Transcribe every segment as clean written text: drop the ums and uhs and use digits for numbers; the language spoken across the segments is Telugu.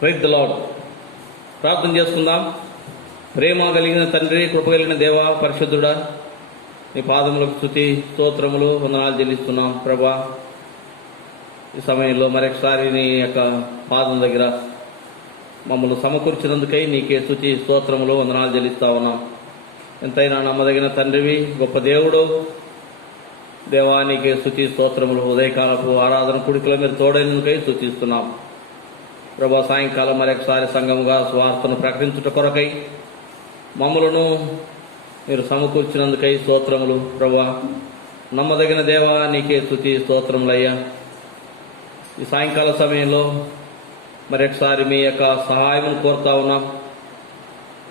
Praise the lord. ప్రార్థన చేసుకుందాం. ప్రేమ కలిగిన తండ్రి, కృప కలిగిన దేవా, పరిశుద్ధుడా, నీ పాదములకు స్తుతి స్తోత్రములు వందనాలు చెల్లిస్తున్నాం ప్రభా. ఈ సమయంలో మరొకసారి నీ యొక్క పాదం దగ్గర మమ్మల్ని సమకూర్చినందుకై నీకే స్తుతి స్తోత్రములు వందనాలు చెల్లిస్తా ఉన్నాం. ఎంతైనా నమ్మదగిన తండ్రివి, గొప్ప దేవుడు దేవానికి స్తుతి స్తోత్రములు. ఉదయకాలపు ఆరాధన కుడికలో మీరు తోడైనందుకై స్తుతిస్తున్నాం ప్రభా. సాయంకాలం మరొకసారి సంఘముగా స్వార్థను ప్రకటించుట కొరకై మమ్మలను మీరు సమకూర్చినందుకై స్తోత్రములు ప్రభా. నమ్మదగిన దేవా నీకే స్తుతి స్తోత్రములయ్యా. ఈ సాయంకాల సమయంలో మరొకసారి మీ యొక్క సహాయం కోరుతా ఉన్నాం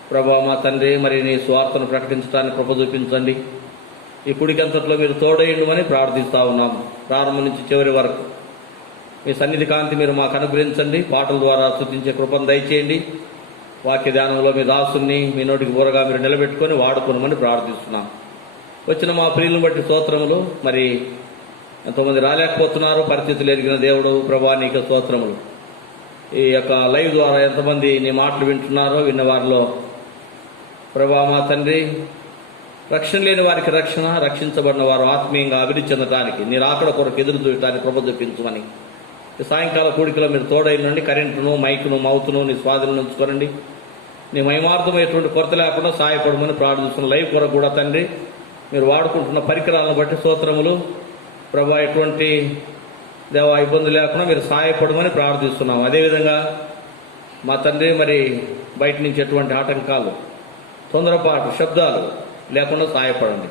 ప్రభా. మా తండ్రి, మరి నీ స్వార్థను ప్రకటించడానికి కృప చూపించండి. ఈ కుడికంతట్లో మీరు తోడేయండి ప్రార్థిస్తా ఉన్నాం. ప్రారంభం నుంచి చివరి వరకు మీ సన్నిధి కాంతి మీరు మాకు అనుగ్రహించండి. పాటల ద్వారా స్తుతించే కృపను దయచేయండి. వాక్య ధ్యానంలో మీ దాసుని మీ నోటికి ఊరగా మీరు నిలబెట్టుకొని వాడుకోనమని ప్రార్థిస్తున్నాం. వచ్చిన మా ప్రియులను బట్టి స్తోత్రములు. మరి ఎంతోమంది రాలేకపోతున్నారు, పరిస్థితులు ఎరిగిన దేవుడు ప్రభా నీకు స్తోత్రములు. ఈ యొక్క లైవ్ ద్వారా ఎంతమంది నీ మాటలు వింటున్నారో విన్న వారిలో ప్రభా మా తండ్రి, రక్షణ లేని వారికి రక్షణ, రక్షించబడిన వారు ఆత్మీయంగా అభివృద్ధి చెందడానికి నీ రాకడ కొరకు ఎదురు చూడటానికి కృప చూపించమని సాయంకాల కూడికలో మీరు తోడైనండి. కరెంటును, మైకును, మౌతును నీ స్వాధీనం ఉంచుకోనండి. నీ మహిమార్థమైనటువంటి కొరత లేకుండా సహాయపడమని ప్రార్థిస్తున్న లైవ్ కొరకు కూడా తండ్రి మీరు వాడుకుంటున్న పరికరాలను బట్టి స్తోత్రములు ప్రభా. ఎటువంటి దేవా ఇబ్బంది లేకుండా మీరు సహాయపడమని ప్రార్థిస్తున్నాం. అదేవిధంగా మా తండ్రి, మరి బయట నుంచి ఎటువంటి ఆటంకాలు, తొందరపాటు, శబ్దాలు లేకుండా సహాయపడండి.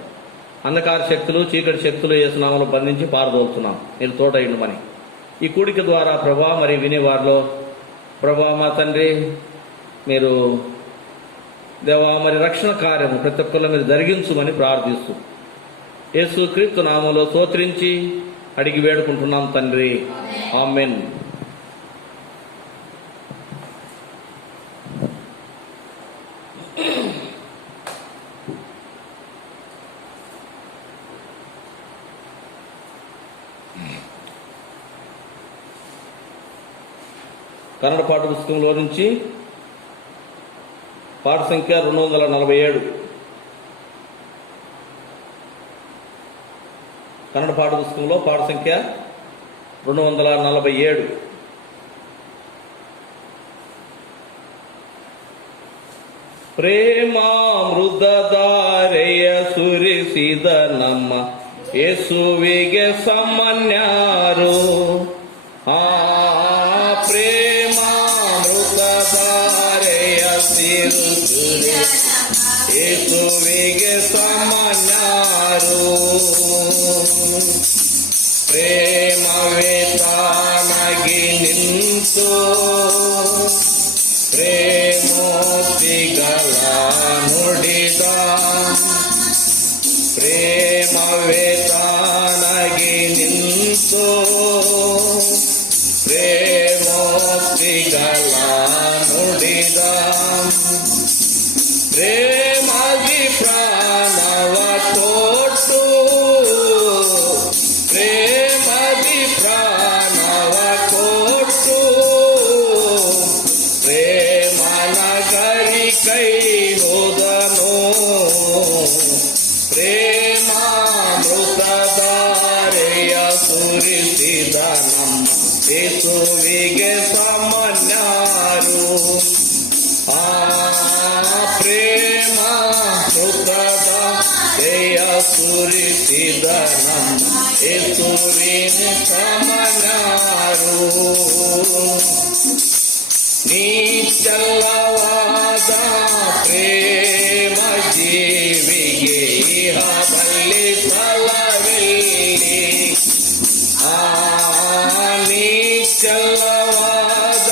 అంధకార శక్తులు, చీకటి శక్తులు యేసునామములో బంధించి పారదోలుతున్నాం. మీరు తోడైండమని ఈ కూడిక ద్వారా ప్రభా, మరి వినేవారిలో ప్రభా మా తండ్రి మీరు దేవా మరి రక్షణ కార్యము ప్రతి ఒక్కరిలో మీరు జరిగించుమని ప్రార్థిస్తూ యేసుక్రీస్తు నామములో స్తోత్రించి అడిగి వేడుకుంటున్నాం తండ్రి, ఆమేన్. కన్నడ పాఠ పుస్తకంలో నుంచి పాఠ సంఖ్య 247. కన్నడ పాఠ పుస్తకంలో పాఠ సంఖ్య 247. ಪ್ರೇಮಾಮೃತಧಾರೆಯ ಸುರಿಸಿದ ನಮ್ಮ ಯೇಸುವಿಗೆ ಸಾಮಾನ್ಯರು. ಪ್ರೇಮಾಮೃತಧಾರೆಯ ಯೇಸುವಿಗೆ ಸಾಮಾನ್ಯರು. ಪ್ರೇಮವೇ ತಾನಾಗಿ ನಿಂತು ಪ್ರೇಮೋಕ್ತಿಗಳ ನುಡಿದ. ಪ್ರೇಮವೇ ತಾನಾಗಿ ನಿಂತು ಪ್ರೇಮೋಕ್ತಿಗಳ ನುಡಿದ. ಪ್ರೇಮದಿ ಪ್ರಾಣವ ಕೊಟ್ಟು, ಪ್ರೇಮದಿ ಪ್ರಾಣವ ಕೊಟ್ಟು, ಪ್ರೇಮ ನಗರಿ ಕೈ ಹೋದನು. ಪ್ರೇಮಾಮೃತಧಾರೆಯ ಸುರಿಸಿದ ನಮ್ಮ ಯೇಸುವಿಗೆ ಸಾಮಾನ್ಯರು. ಪ್ರೇಮಾಮೃತಧಾರೆಯ ಸುರಿಸಿದ ನಮ್ಮ ಯೇಸುವಿಗೆ ಸಾಮಾನ್ಯರು. ನಿಶ್ಚಲವಾದ ಪ್ರೇಮ ಜೀವಿಗೆ ಇಹದಲ್ಲಿ ಫಲವಿಲ್ಲಿ. ನಿಶ್ಚಲವಾದ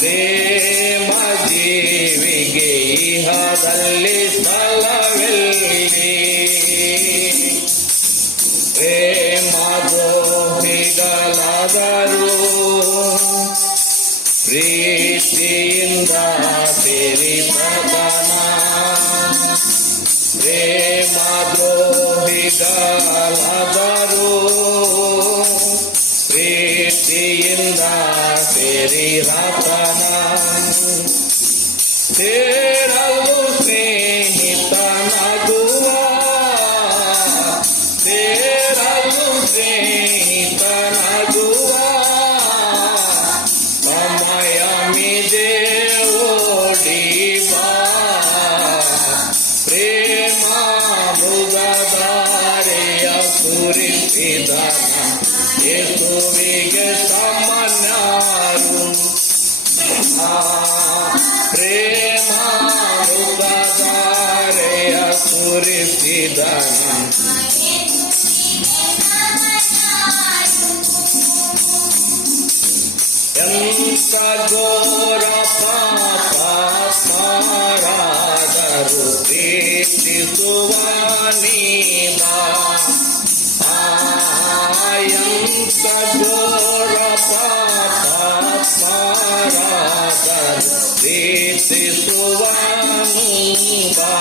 ಪ್ರೇಮ ಜೀವಿಗೆ ಇಹದಲ್ಲಿ ಫಲವಿಲ್ಲಿ. ಪ್ರೇಮದ್ರೋಹಿಗಳಾದರೂ ಪ್ರೀತಿಯಿಂದ ಸೇರಿದನ. ಪ್ರೇಮದ್ರೋಹಿಗಳಾದರೂ ಪ್ರೀತಿಯಿಂದ ಸೇರಿ ರಾತನ ಸೇರಲು ಸ್ನೇಹಿತನಾಗುವ ಸೇರಲು ಸ್ನೇಹಿತನಾಗುವ ಸಮಯಮಿದೆ ಓಡಿ ಬಾ ಪ್ರೇಮ ಮೃಗಧಾರೆಯ ಸುರಿಸಿದನ ಯೇಸುವಿಗೆ ಸಮನ್ಯಾರು ಪ್ರೇಮ ಮೃಗಧಾರೆಯ ಸುರಿಸಿದನ ಎಂತ ಘೋರ ಪಾಪ ಸ್ಮರಾದರು ಪ್ರೀತಿಸುವ ನೀಬಾ ಎಂತ ಘೋರ ಪಾಪ ಸ್ಮರಾದರು ಪ್ರೀತಿಸುವ ನೀಬಾ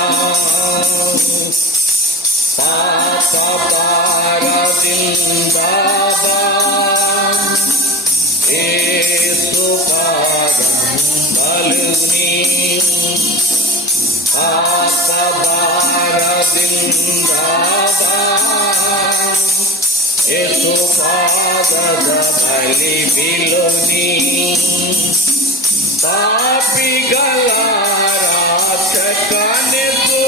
ಪಾಪ ಭಾರದಿಂದ ಬಾ ಯೇಸು ಪಾದಮಲುನಿ ಪಾಪ ಭಾರದಿಂದ ಬಾ ಯೇಸು ಪಾದದ ಬಲಿ ಬೀಳುನಿ ಪಾಪಿಗಳ ರಾಕ್ಷಕನೆದು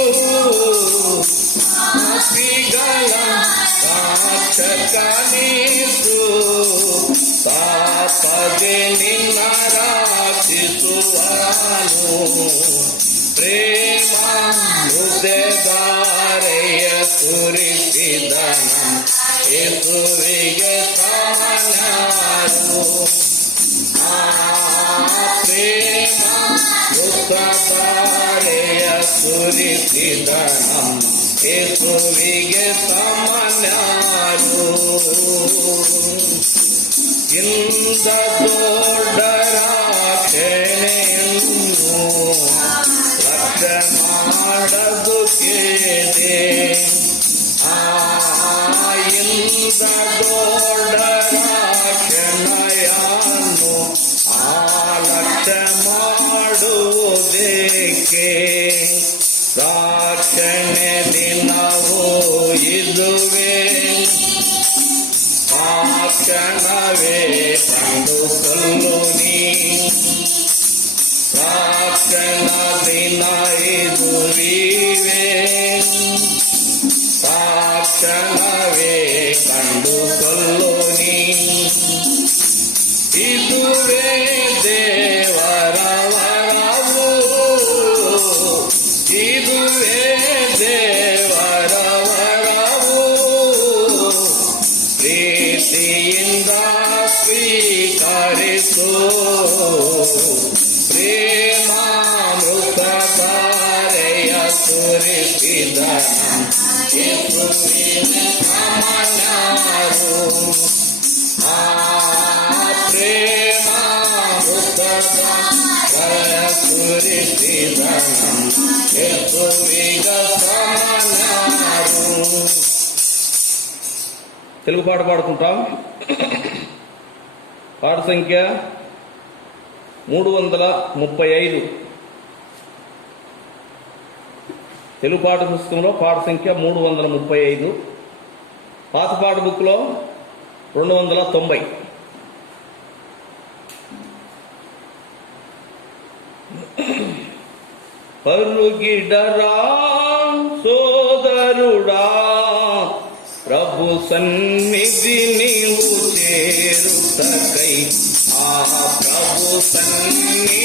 ಪಾಪಿಗಳ ರಾಕ್ಷಕನೆದು ಪಾಪದೆ ನಿನ್ನ ರಾಕ್ಷಿಸುವನು ಪ್ರೇಮ ಹೃದಯಧಾರೆಯ ಸುರಿಸಿದನ ಯೇಸುವಿಗೆ ಸಮನ್ಯಾರು ಪ್ರೇಮ ಹೃದಯಧಾರೆಯ ಸುರಿಸಿದನ ಯೇಸುವಿಗೆ ಸಮನ್ಯಾರು ಇಂದ ದೊಡ್ಡ ರಾಕ್ಷಣೆಯನ್ನು ರಕ್ಷೆ ಮಾಡದು ಕೇದೆ ಇಂದ ದೊಡ್ಡ ರಾಕ್ಷಣೆಯನ್ನು ಲಕ್ಷ್ಯ ಮಾಡುವುದೇಕೆ ರಾಕ್ಷಣೆ ದಿನವೂ ಇದುವೆ ಕ್ಷಣವೇ ಕಂಡುಕೊಳ್ಳು ನೀ ರಾಕ್ಷಣ ದಿನ ಇದುವಿವೆ ಕ್ಷಣವೇ ಕಂಡುಕೊಳ್ಳು ನೀ ಇದುವೇ ದೇವರ ವರವು ಇದುವೇ ದೇವರ ವರವು ಪ್ರೀತಿಯಿಂದ ಸ್ವೀಕರಿಸು ಪ್ರೇಮ ಮೃತಧಾರೆಯ ಸುರಿಸಿದನ ಯೇಸುವಿನ ಸಮನ್ಯಾರು ಪ್ರೇಮ ಮೃತಧಾರೆಯ ಸುರಿಸಿದನ ಯೇಸುವಿಗ ಸಮನ್ಯಾರು. తెలుగు పాట పాడుకుంటాం. పాట సంఖ్య 335. తెలుగు పాట పుస్తకంలో పాట సంఖ్య 335. పాత పాట బుక్లో 290. పరుగిడరా సోదరుడా ప్రభు సన్నిధి నీవు చేరుటకై ప్రభు సన్నిధి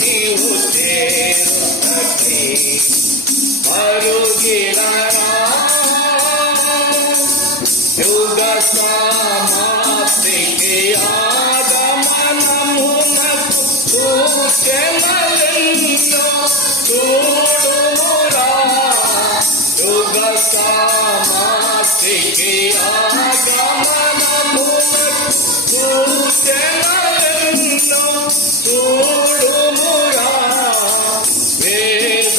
నీవు చేరుటకై పరుగిడరా యుగ సమాప్తికి ఆగమనమునకు సూచనలెన్నో చూడుమురా యుగ సమాప్తికి ఆగమనమునకు సూచనలెన్నో చూడుమురా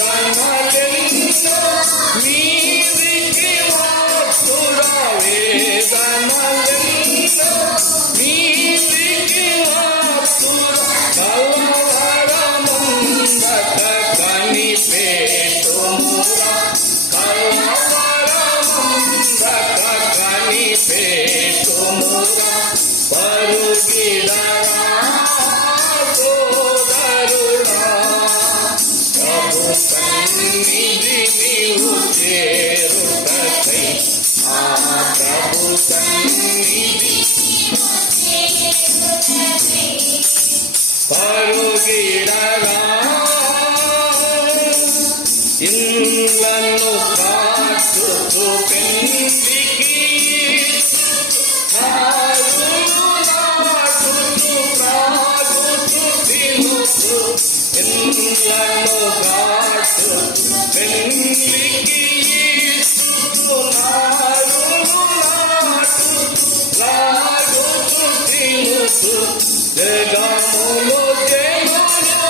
వేదనలెన్నో మీదికి వార్తురా వేదనలెన్నో మీదికి వార్తురా పరుగిడరా ఇండ్లను కాచుతూ పెండికి కారును నాటుతూ ప్రాగుతూ తినుతూ ఇండ్లను కాచుతూ పెండికి నారును నాటుతూ ప్రాగుతూ తినుతూ జగములో జగములో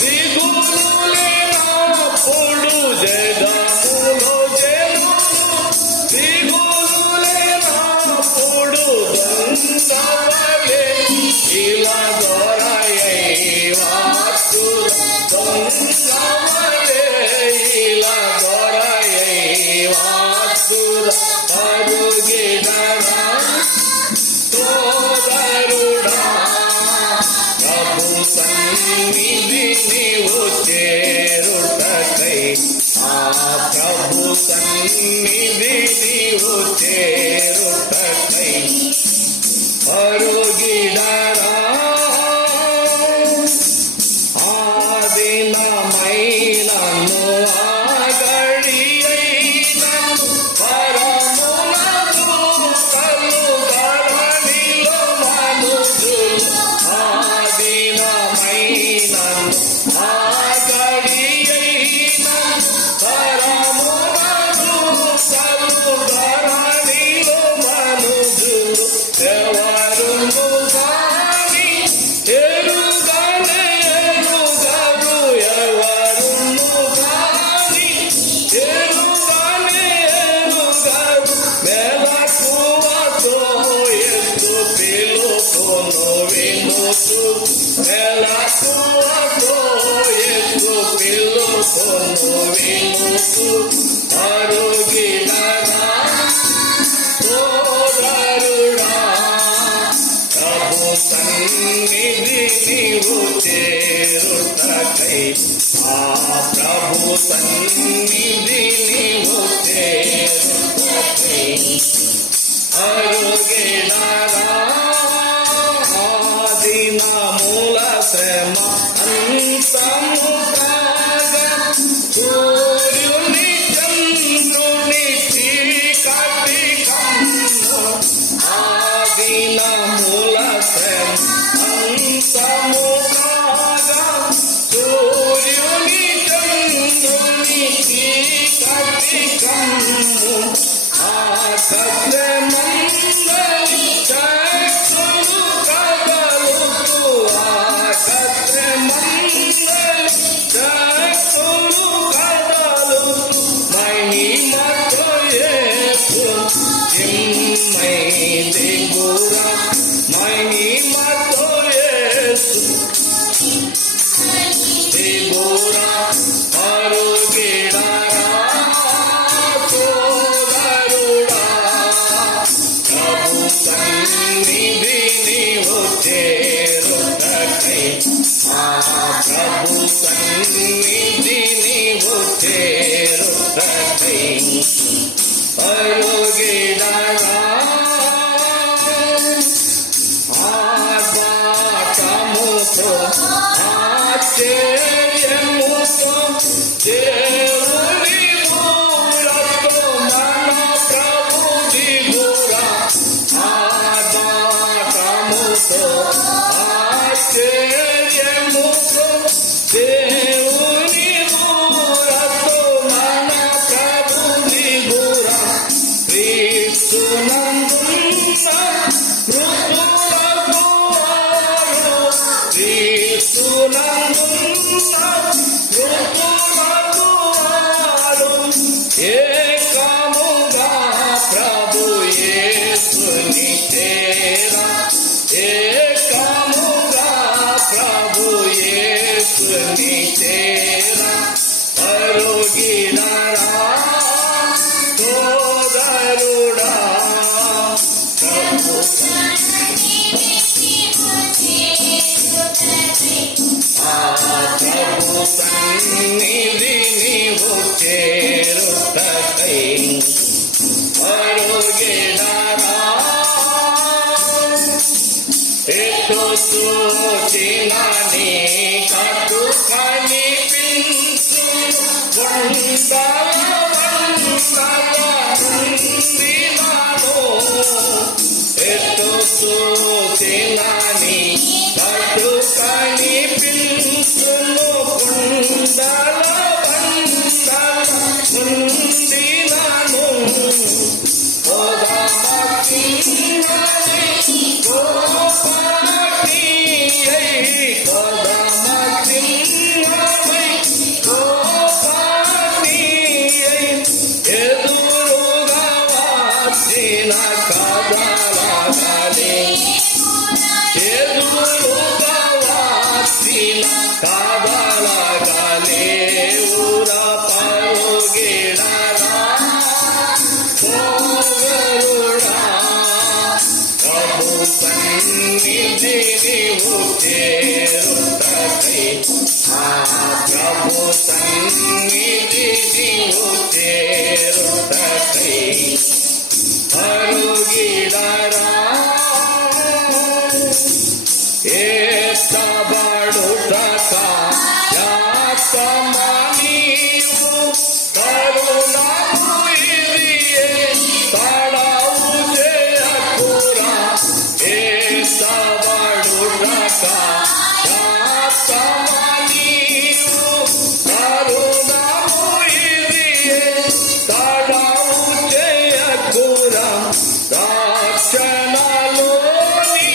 దిగులు లేనప్పుడు జగములో జగములో దిగులు లేనప్పుడు దొంగవలే ఇలా దొరయైవాసుర దొంగవలే ఇలా దొరయైవాసుర పరుగిడరా సోదరుడా సన్నిధి నీవు చేరుటకై ఆ ప్రభు సన్నిధి నీవు చేరుటకై పరుగిడరా ఆదినమైనను ఆగడియైనను పరమునకు కలుగరనిలో మనుజులు ఆదినమైనను ఆగడియైనను పరమునకు కలుగరనిలో మనుజులు ఎవరును గాని ఎరుగనే ఎరుగరు ఎవరును గాని ఎరుగనే ఎరుగరు మెలకువతో యేసు పిలుపును వినుచు మెలకువతో యేసు పిలుపును వినుచు పరుగిడరా సోదరుడా ప్రభు సన్నిధి నీవు చేరుటకై ఆ ప్రభు సన్నిధి నీవు చేరుటకై పరుగిడరా ఆదినముల శ్రమ అంతము కాగా సూర్యుని చంద్రుని చీకటి కమ్ము ఆదినముల శ్రమ అంతము కాగా సూర్యుని చంద్రుని చీకటి కమ్ము ఆకాశమందలి చక్షులు కదలుతూ ఆకాశమందలి చక్షులు కదలుతూ మహిమతో యేసు చిమ్మై దిగురా మహిమతో యేసు దిగురా పరుగిడరా సోదరుడా ప్రభు సన్నిధి నీవు చేరుటకై ఆ ప్రభు సన్నిధి నీవు చేరుటకై పరుగిడరా ఆర్భాటముతో ఆశ్చర్యముతో దేవుని మూలతో మన ప్రభు దిగురా ఆర్భాటముతో ఆశ్చర్యముతో దేవుని మూలతో మన ప్రభు దిగురా క్రీస్తునందున్న మృతులకు వారు క్రీస్తునందున్న మృతులకు వారు ఏకముగా ప్రభు యేసుని చేరా ఏకముగా ప్రభు యేసుని చేరా పరుగిడరా సోదరుడా ప్రభు ప్రభు సన్నిధి నీవు చేరుటకై పరుగిడరా యేసు చూచిన నీ కట్టు కనిపించును కొండల వందల ఎటు చూచిన నీ కట్టు కనిపించును కొండల వందల ఉండినాను కాదలగలే ఊర పరుగిడరా గరుడా ప్రభు సన్నిధి నీవు చేరుటకై ప్రభు సన్నిధి నీవు చేరుటకై పరుగిడరా ఏత్తబడుటక యాతమనీవు కరుణకు ఇదియే తడవు చేయకురా ఏత్తబడుటక యాతమనీవు కరుణకు ఇదియే తడవు చేయకురా రక్షణలోని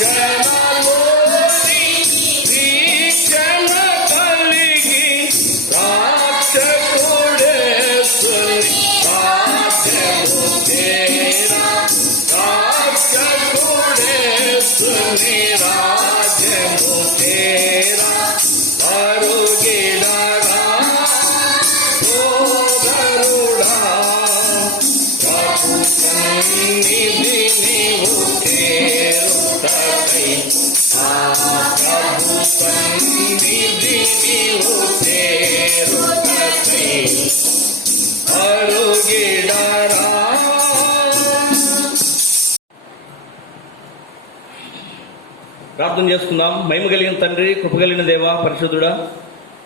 రక్షణలోని వీక్షణ కలిగి రాక్షకుడేసుని రాజ్యము తేరా రాక్షకుడేసుని రాజ్యము తేరా పరుగిడరా సోదరుడా ప్రభు సన్నిధి నీవు చేరుటకై ప్రభు సన్నిధి నీవు చేరుటకై అడుగిడరా. ప్రార్థన చేసుకుందాం. మహిమ కలిగిన తండ్రి, కృప కలిగిన దేవా, పరిశుద్ధుడా,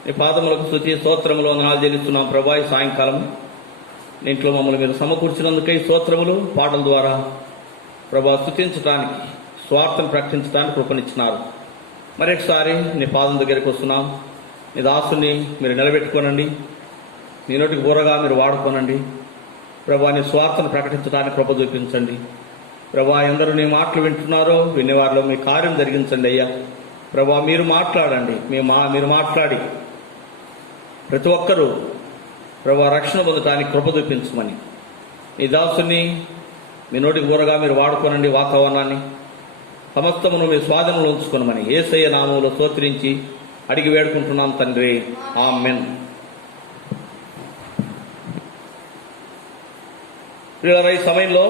నీ పాదములకు స్తుతి స్తోత్రములు వందనాలు చెల్లిస్తున్నాం ప్రభా. ఈ సాయంకాలం ఇంట్లో మమ్మల్ని మీరు సమకూర్చినందుకై స్తోత్రములు. పాటల ద్వారా ప్రభా స్తుతించడానికి, స్వార్థం ప్రకటించడానికి కృపనిచ్చినారు. మరొకసారి నీ పాదం దగ్గరికి వస్తున్నాం. నీ దాసుని మీరు నిలబెట్టుకోనండి, నీ నోటికి బూరగా మీరు వాడుకోనండి ప్రభా. నీ స్వార్థను ప్రకటించడానికి కృప చూపించండి ప్రభా. ఎందరూ నీ మాటలు వింటున్నారో వినేవారిలో మీ కార్యం జరిగించండి అయ్యా ప్రభా. మీరు మాట్లాడండి, మీరు మాట్లాడి ప్రతి ఒక్కరూ ప్రభా రక్షణ పొందటానికి కృప చూపించమని నీ దాసుని మీ నోటికి బూరగా మీరు వాడుకోనండి. వాతావరణాన్ని సమస్తమును మీ స్వాధీనంలో ఉంచుకోనమని యేసయ్య నామములో స్తోత్రించి అడిగి వేడుకుంటున్నాం తండ్రి, ఆమేన్. ప్రియులారా, ఈ సమయంలో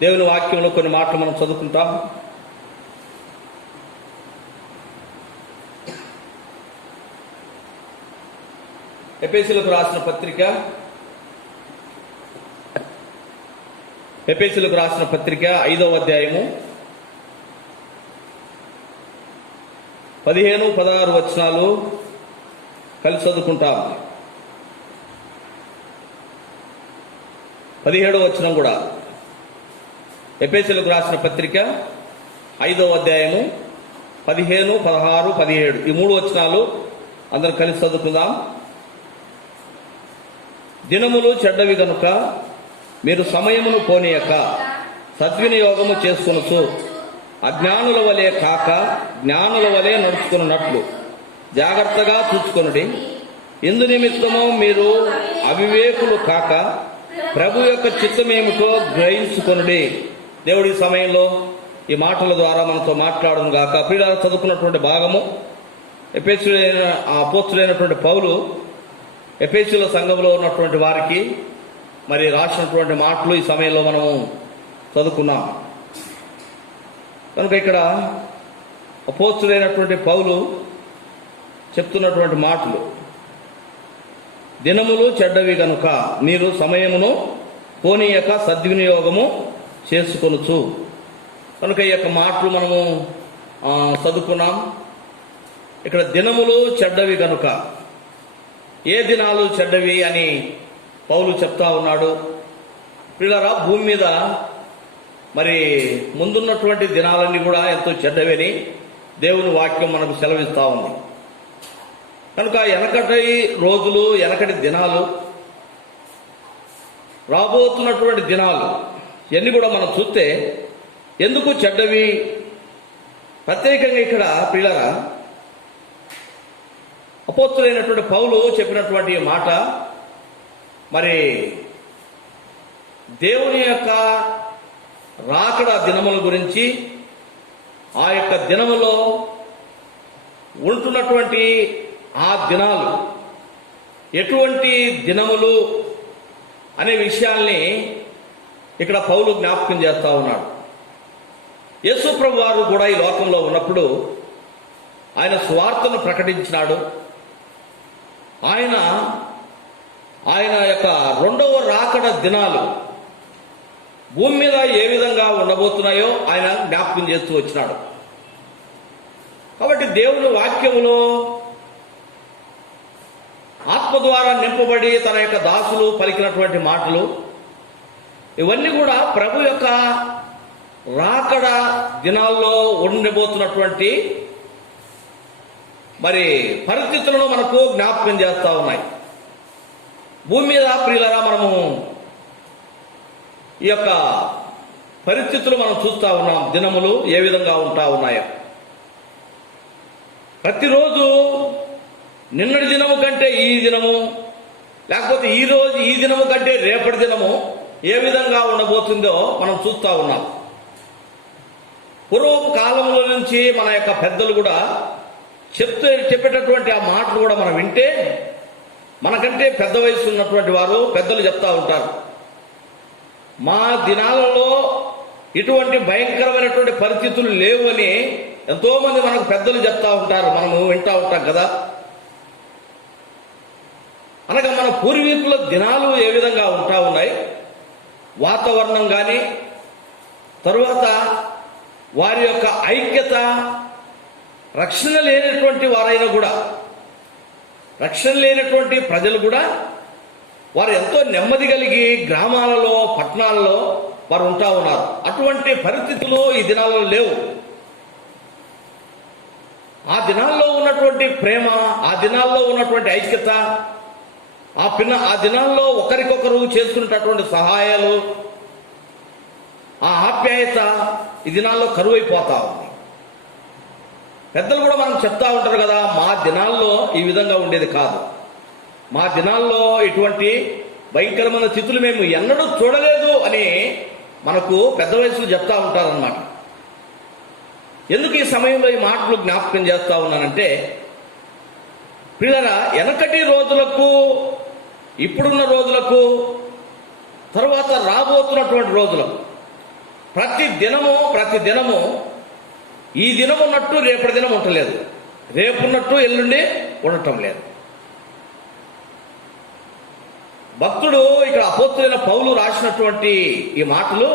దేవుని వాక్యంలో కొన్ని మాటలు మనం చదువుకుంటాం. ఎఫెసీయులకు రాసిన పత్రిక 5వ అధ్యాయము 15-16 వచనాలు కలిసి చదువుకుంటాం. 17వ వచనం కూడా. ఎఫెసీయులకు రాసిన పత్రిక 5వ అధ్యాయము 15, 16, 17 ఈ 3 వచనాలు అందరం కలిసి చదువుకుందాం. దినములు చెడ్డవి గనుక మీరు సమయమును పోనీయక సద్వినియోగము చేసుకొనుచు అజ్ఞానుల వలె కాక జ్ఞానుల వలె నడుచుకున్నట్లు జాగ్రత్తగా చూసుకొనుడి. ఇందు నిమిత్తము మీరు అవివేకులు కాక ప్రభు యొక్క చిత్తమేమిటో గ్రహించుకొనుడి. దేవుడి సమయంలో ఈ మాటల ద్వారా మనతో మాట్లాడడం గాక. ప్రియులారా, చదువుకున్నటువంటి భాగము అపోస్తలుడైనటువంటి పౌలు ఎఫెసీయుల సంఘంలో ఉన్నటువంటి వారికి మరి రాసినటువంటి మాటలు ఈ సమయంలో మనము చదువుకున్నాం. కనుక ఇక్కడ అపోస్తలుడైనటువంటి పౌలు చెప్తున్నటువంటి మాటలు, దినములు చెడ్డవి గనుక మీరు సమయమును పోనీయక సద్వినియోగము చేసుకొనుచు. కనుక ఈ యొక్క మాటలు మనము చదువుకున్నాం. ఇక్కడ దినములు చెడ్డవి గనుక, ఏ దినాలు చెడ్డవి అని పౌలు చెప్తా ఉన్నాడు. పిల్లరా, భూమి మీద మరి ముందున్నటువంటి దినాలన్నీ కూడా ఎంతో చెడ్డవని దేవుని వాక్యం మనకు సెలవిస్తూ ఉంది. కనుక వెనకటి రోజులు, వెనకటి దినాలు, రాబోతున్నటువంటి దినాలు ఇవన్నీ కూడా మనం చూస్తే ఎందుకు చెడ్డవి? ప్రత్యేకంగా ఇక్కడ పిల్లరా అపోస్తులైనటువంటి పౌలు చెప్పినటువంటి మాట, మరి దేవుని యొక్క రాకడ దినముల గురించి, ఆ యొక్క దినములో ఉంటున్నటువంటి ఆ దినాలు ఎటువంటి దినములు అనే విషయాల్ని ఇక్కడ పౌలు జ్ఞాపకం చేస్తా ఉన్నాడు. యేసు ప్రభు వారు కూడా ఈ లోకంలో ఉన్నప్పుడు ఆయన సువార్తను ప్రకటించినాడు. ఆయన యొక్క రెండవ రాకడ దినాలు భూమి మీద ఏ విధంగా ఉండబోతున్నాయో ఆయన జ్ఞాపకం చేస్తూ వచ్చినాడు. కాబట్టి దేవుని వాక్యములో ఆత్మ ద్వారా నింపబడి తన యొక్క దాసులు పలికినటువంటి మాటలు ఇవన్నీ కూడా ప్రభు యొక్క రాకడ దినాల్లో ఉండబోతున్నటువంటి మరి పరిస్థితులను మనకు జ్ఞాపకం చేస్తూ ఉన్నాయి. భూమి మీద ప్రియులరా మనము ఈ యొక్క పరిస్థితులు మనం చూస్తూ ఉన్నాం. దినములు ఏ విధంగా ఉంటా ఉన్నాయో, ప్రతిరోజు నిన్నటి దినము కంటే ఈ దినము, లేకపోతే ఈ దినము కంటే రేపటి దినము ఏ విధంగా ఉండబోతుందో మనం చూస్తూ ఉన్నాం. పూర్వపు కాలంలో నుంచి మన యొక్క పెద్దలు కూడా చెప్పేటటువంటి ఆ మాటలు కూడా మనం వింటే, మనకంటే పెద్ద వయసు ఉన్నటువంటి వారు పెద్దలు చెప్తా ఉంటారు, మా దినాలలో ఇటువంటి భయంకరమైనటువంటి పరిస్థితులు లేవు అని ఎంతో మంది మనకు పెద్దలు చెప్తా ఉంటారు, మనము వింటా ఉంటాం కదా. అనగా మన పూర్వీకుల దినాలు ఏ విధంగా ఉంటా ఉన్నాయి, వాతావరణం కానీ, తరువాత వారి యొక్క ఐక్యత, రక్షణ లేనటువంటి వారైనా కూడా, రక్షణ లేనటువంటి ప్రజలు కూడా వారు ఎంతో నెమ్మది కలిగి గ్రామాలలో, పట్టణాలలో వారు ఉంటా ఉన్నారు. అటువంటి పరిస్థితులు ఈ దినాల్లో లేవు. ఆ దినాల్లో ఉన్నటువంటి ప్రేమ, ఆ దినాల్లో ఉన్నటువంటి ఐక్యత, ఆ దినాల్లో ఒకరికొకరు చేసుకునేటటువంటి సహాయాలు, ఆ ఆప్యాయత ఈ దినాల్లో కరువైపోతా ఉంది. పెద్దలు కూడా మనం చెప్తా ఉంటారు కదా, మా దినాల్లో ఈ విధంగా ఉండేది కాదు, మా దినాల్లో ఇటువంటి భయంకరమైన స్థితులు మేము ఎన్నడూ చూడలేదు అని మనకు పెద్ద వయసులో చెప్తా ఉంటారన్నమాట. ఎందుకు ఈ సమయంలో ఈ మాటలు జ్ఞాపకం చేస్తా ఉన్నానంటే, ప్రియులారా, వెనకటి రోజులకు, ఇప్పుడున్న రోజులకు, తరువాత రాబోతున్నటువంటి రోజులకు ప్రతి దినము ఈ దినం ఉన్నట్టు రేపటి దినం ఉండలేదు, రేపున్నట్టు ఎల్లుండి ఉండటం లేదు. భక్తుడు ఇక్కడ అపోస్తులైన పౌలు రాసినటువంటి ఈ మాటలు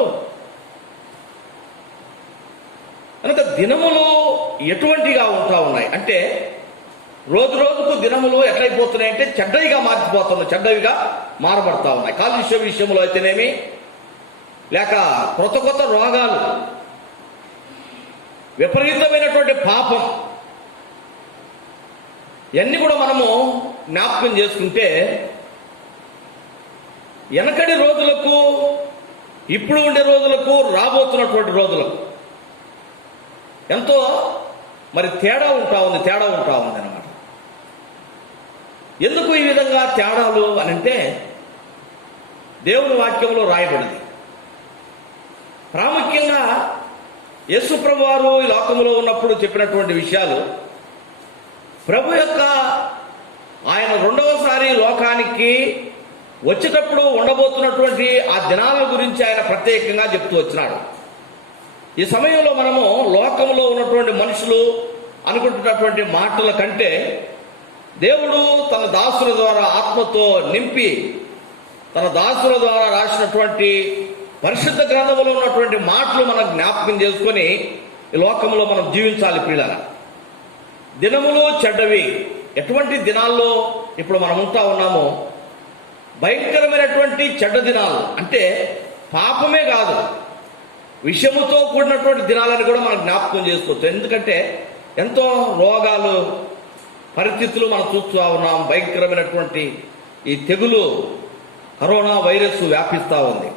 కనుక దినములు ఎటువంటిగా ఉంటా ఉన్నాయి అంటే, రోజు రోజుకు దినములు ఎట్లయిపోతున్నాయంటే చెడ్డవిగా మారిపోతున్నాయి, చెడ్డవిగా మారబడతా ఉన్నాయి. కాలుష్య విషయంలో అయితేనేమి, లేక కొత్త రోగాలు, విపరీతమైనటువంటి పాపం, ఇవన్నీ కూడా మనము జ్ఞాపకం చేసుకుంటే వెనకటి రోజులకు, ఇప్పుడు ఉండే రోజులకు, రాబోతున్నటువంటి రోజులకు ఎంతో మరి తేడా ఉంటా ఉంది అన్నమాట. ఎందుకు ఈ విధంగా తేడాలు అని అంటే, దేవుని వాక్యంలో రాయబడింది. ప్రాముఖ్యంగా యేసు ప్రభు వారు ఈ లోకంలో ఉన్నప్పుడు చెప్పినటువంటి విషయాలు, ప్రభు యొక్క ఆయన రెండవసారి లోకానికి వచ్చేటప్పుడు ఉండబోతున్నటువంటి ఆ దినాల గురించి ఆయన ప్రత్యేకంగా చెప్తూ వచ్చినాడు. ఈ సమయంలో మనము లోకంలో ఉన్నటువంటి మనుషులు అనుకుంటున్నటువంటి మాటల కంటే దేవుడు తన దాసుల ద్వారా ఆత్మతో నింపి తన దాసుల ద్వారా రాసినటువంటి పరిశుద్ధ గ్రంథంలో ఉన్నటువంటి మాటలు మనం జ్ఞాపకం చేసుకొని ఈ లోకంలో మనం జీవించాలి ప్రియులారా. దినములు చెడ్డవి. ఎటువంటి దినాల్లో ఇప్పుడు మనం ఉంటా ఉన్నామో భయంకరమైనటువంటి చెడ్డ దినాలు. అంటే పాపమే కాదు, విషముతో కూడినటువంటి దినాలని కూడా మనం జ్ఞాపకం చేసుకోవచ్చు. ఎందుకంటే ఎంతో రోగాలు, పరిస్థితులు మనం చూస్తూ ఉన్నాం. భయంకరమైనటువంటి ఈ తెగులు, కరోనా వైరస్ వ్యాపిస్తూ ఉంది.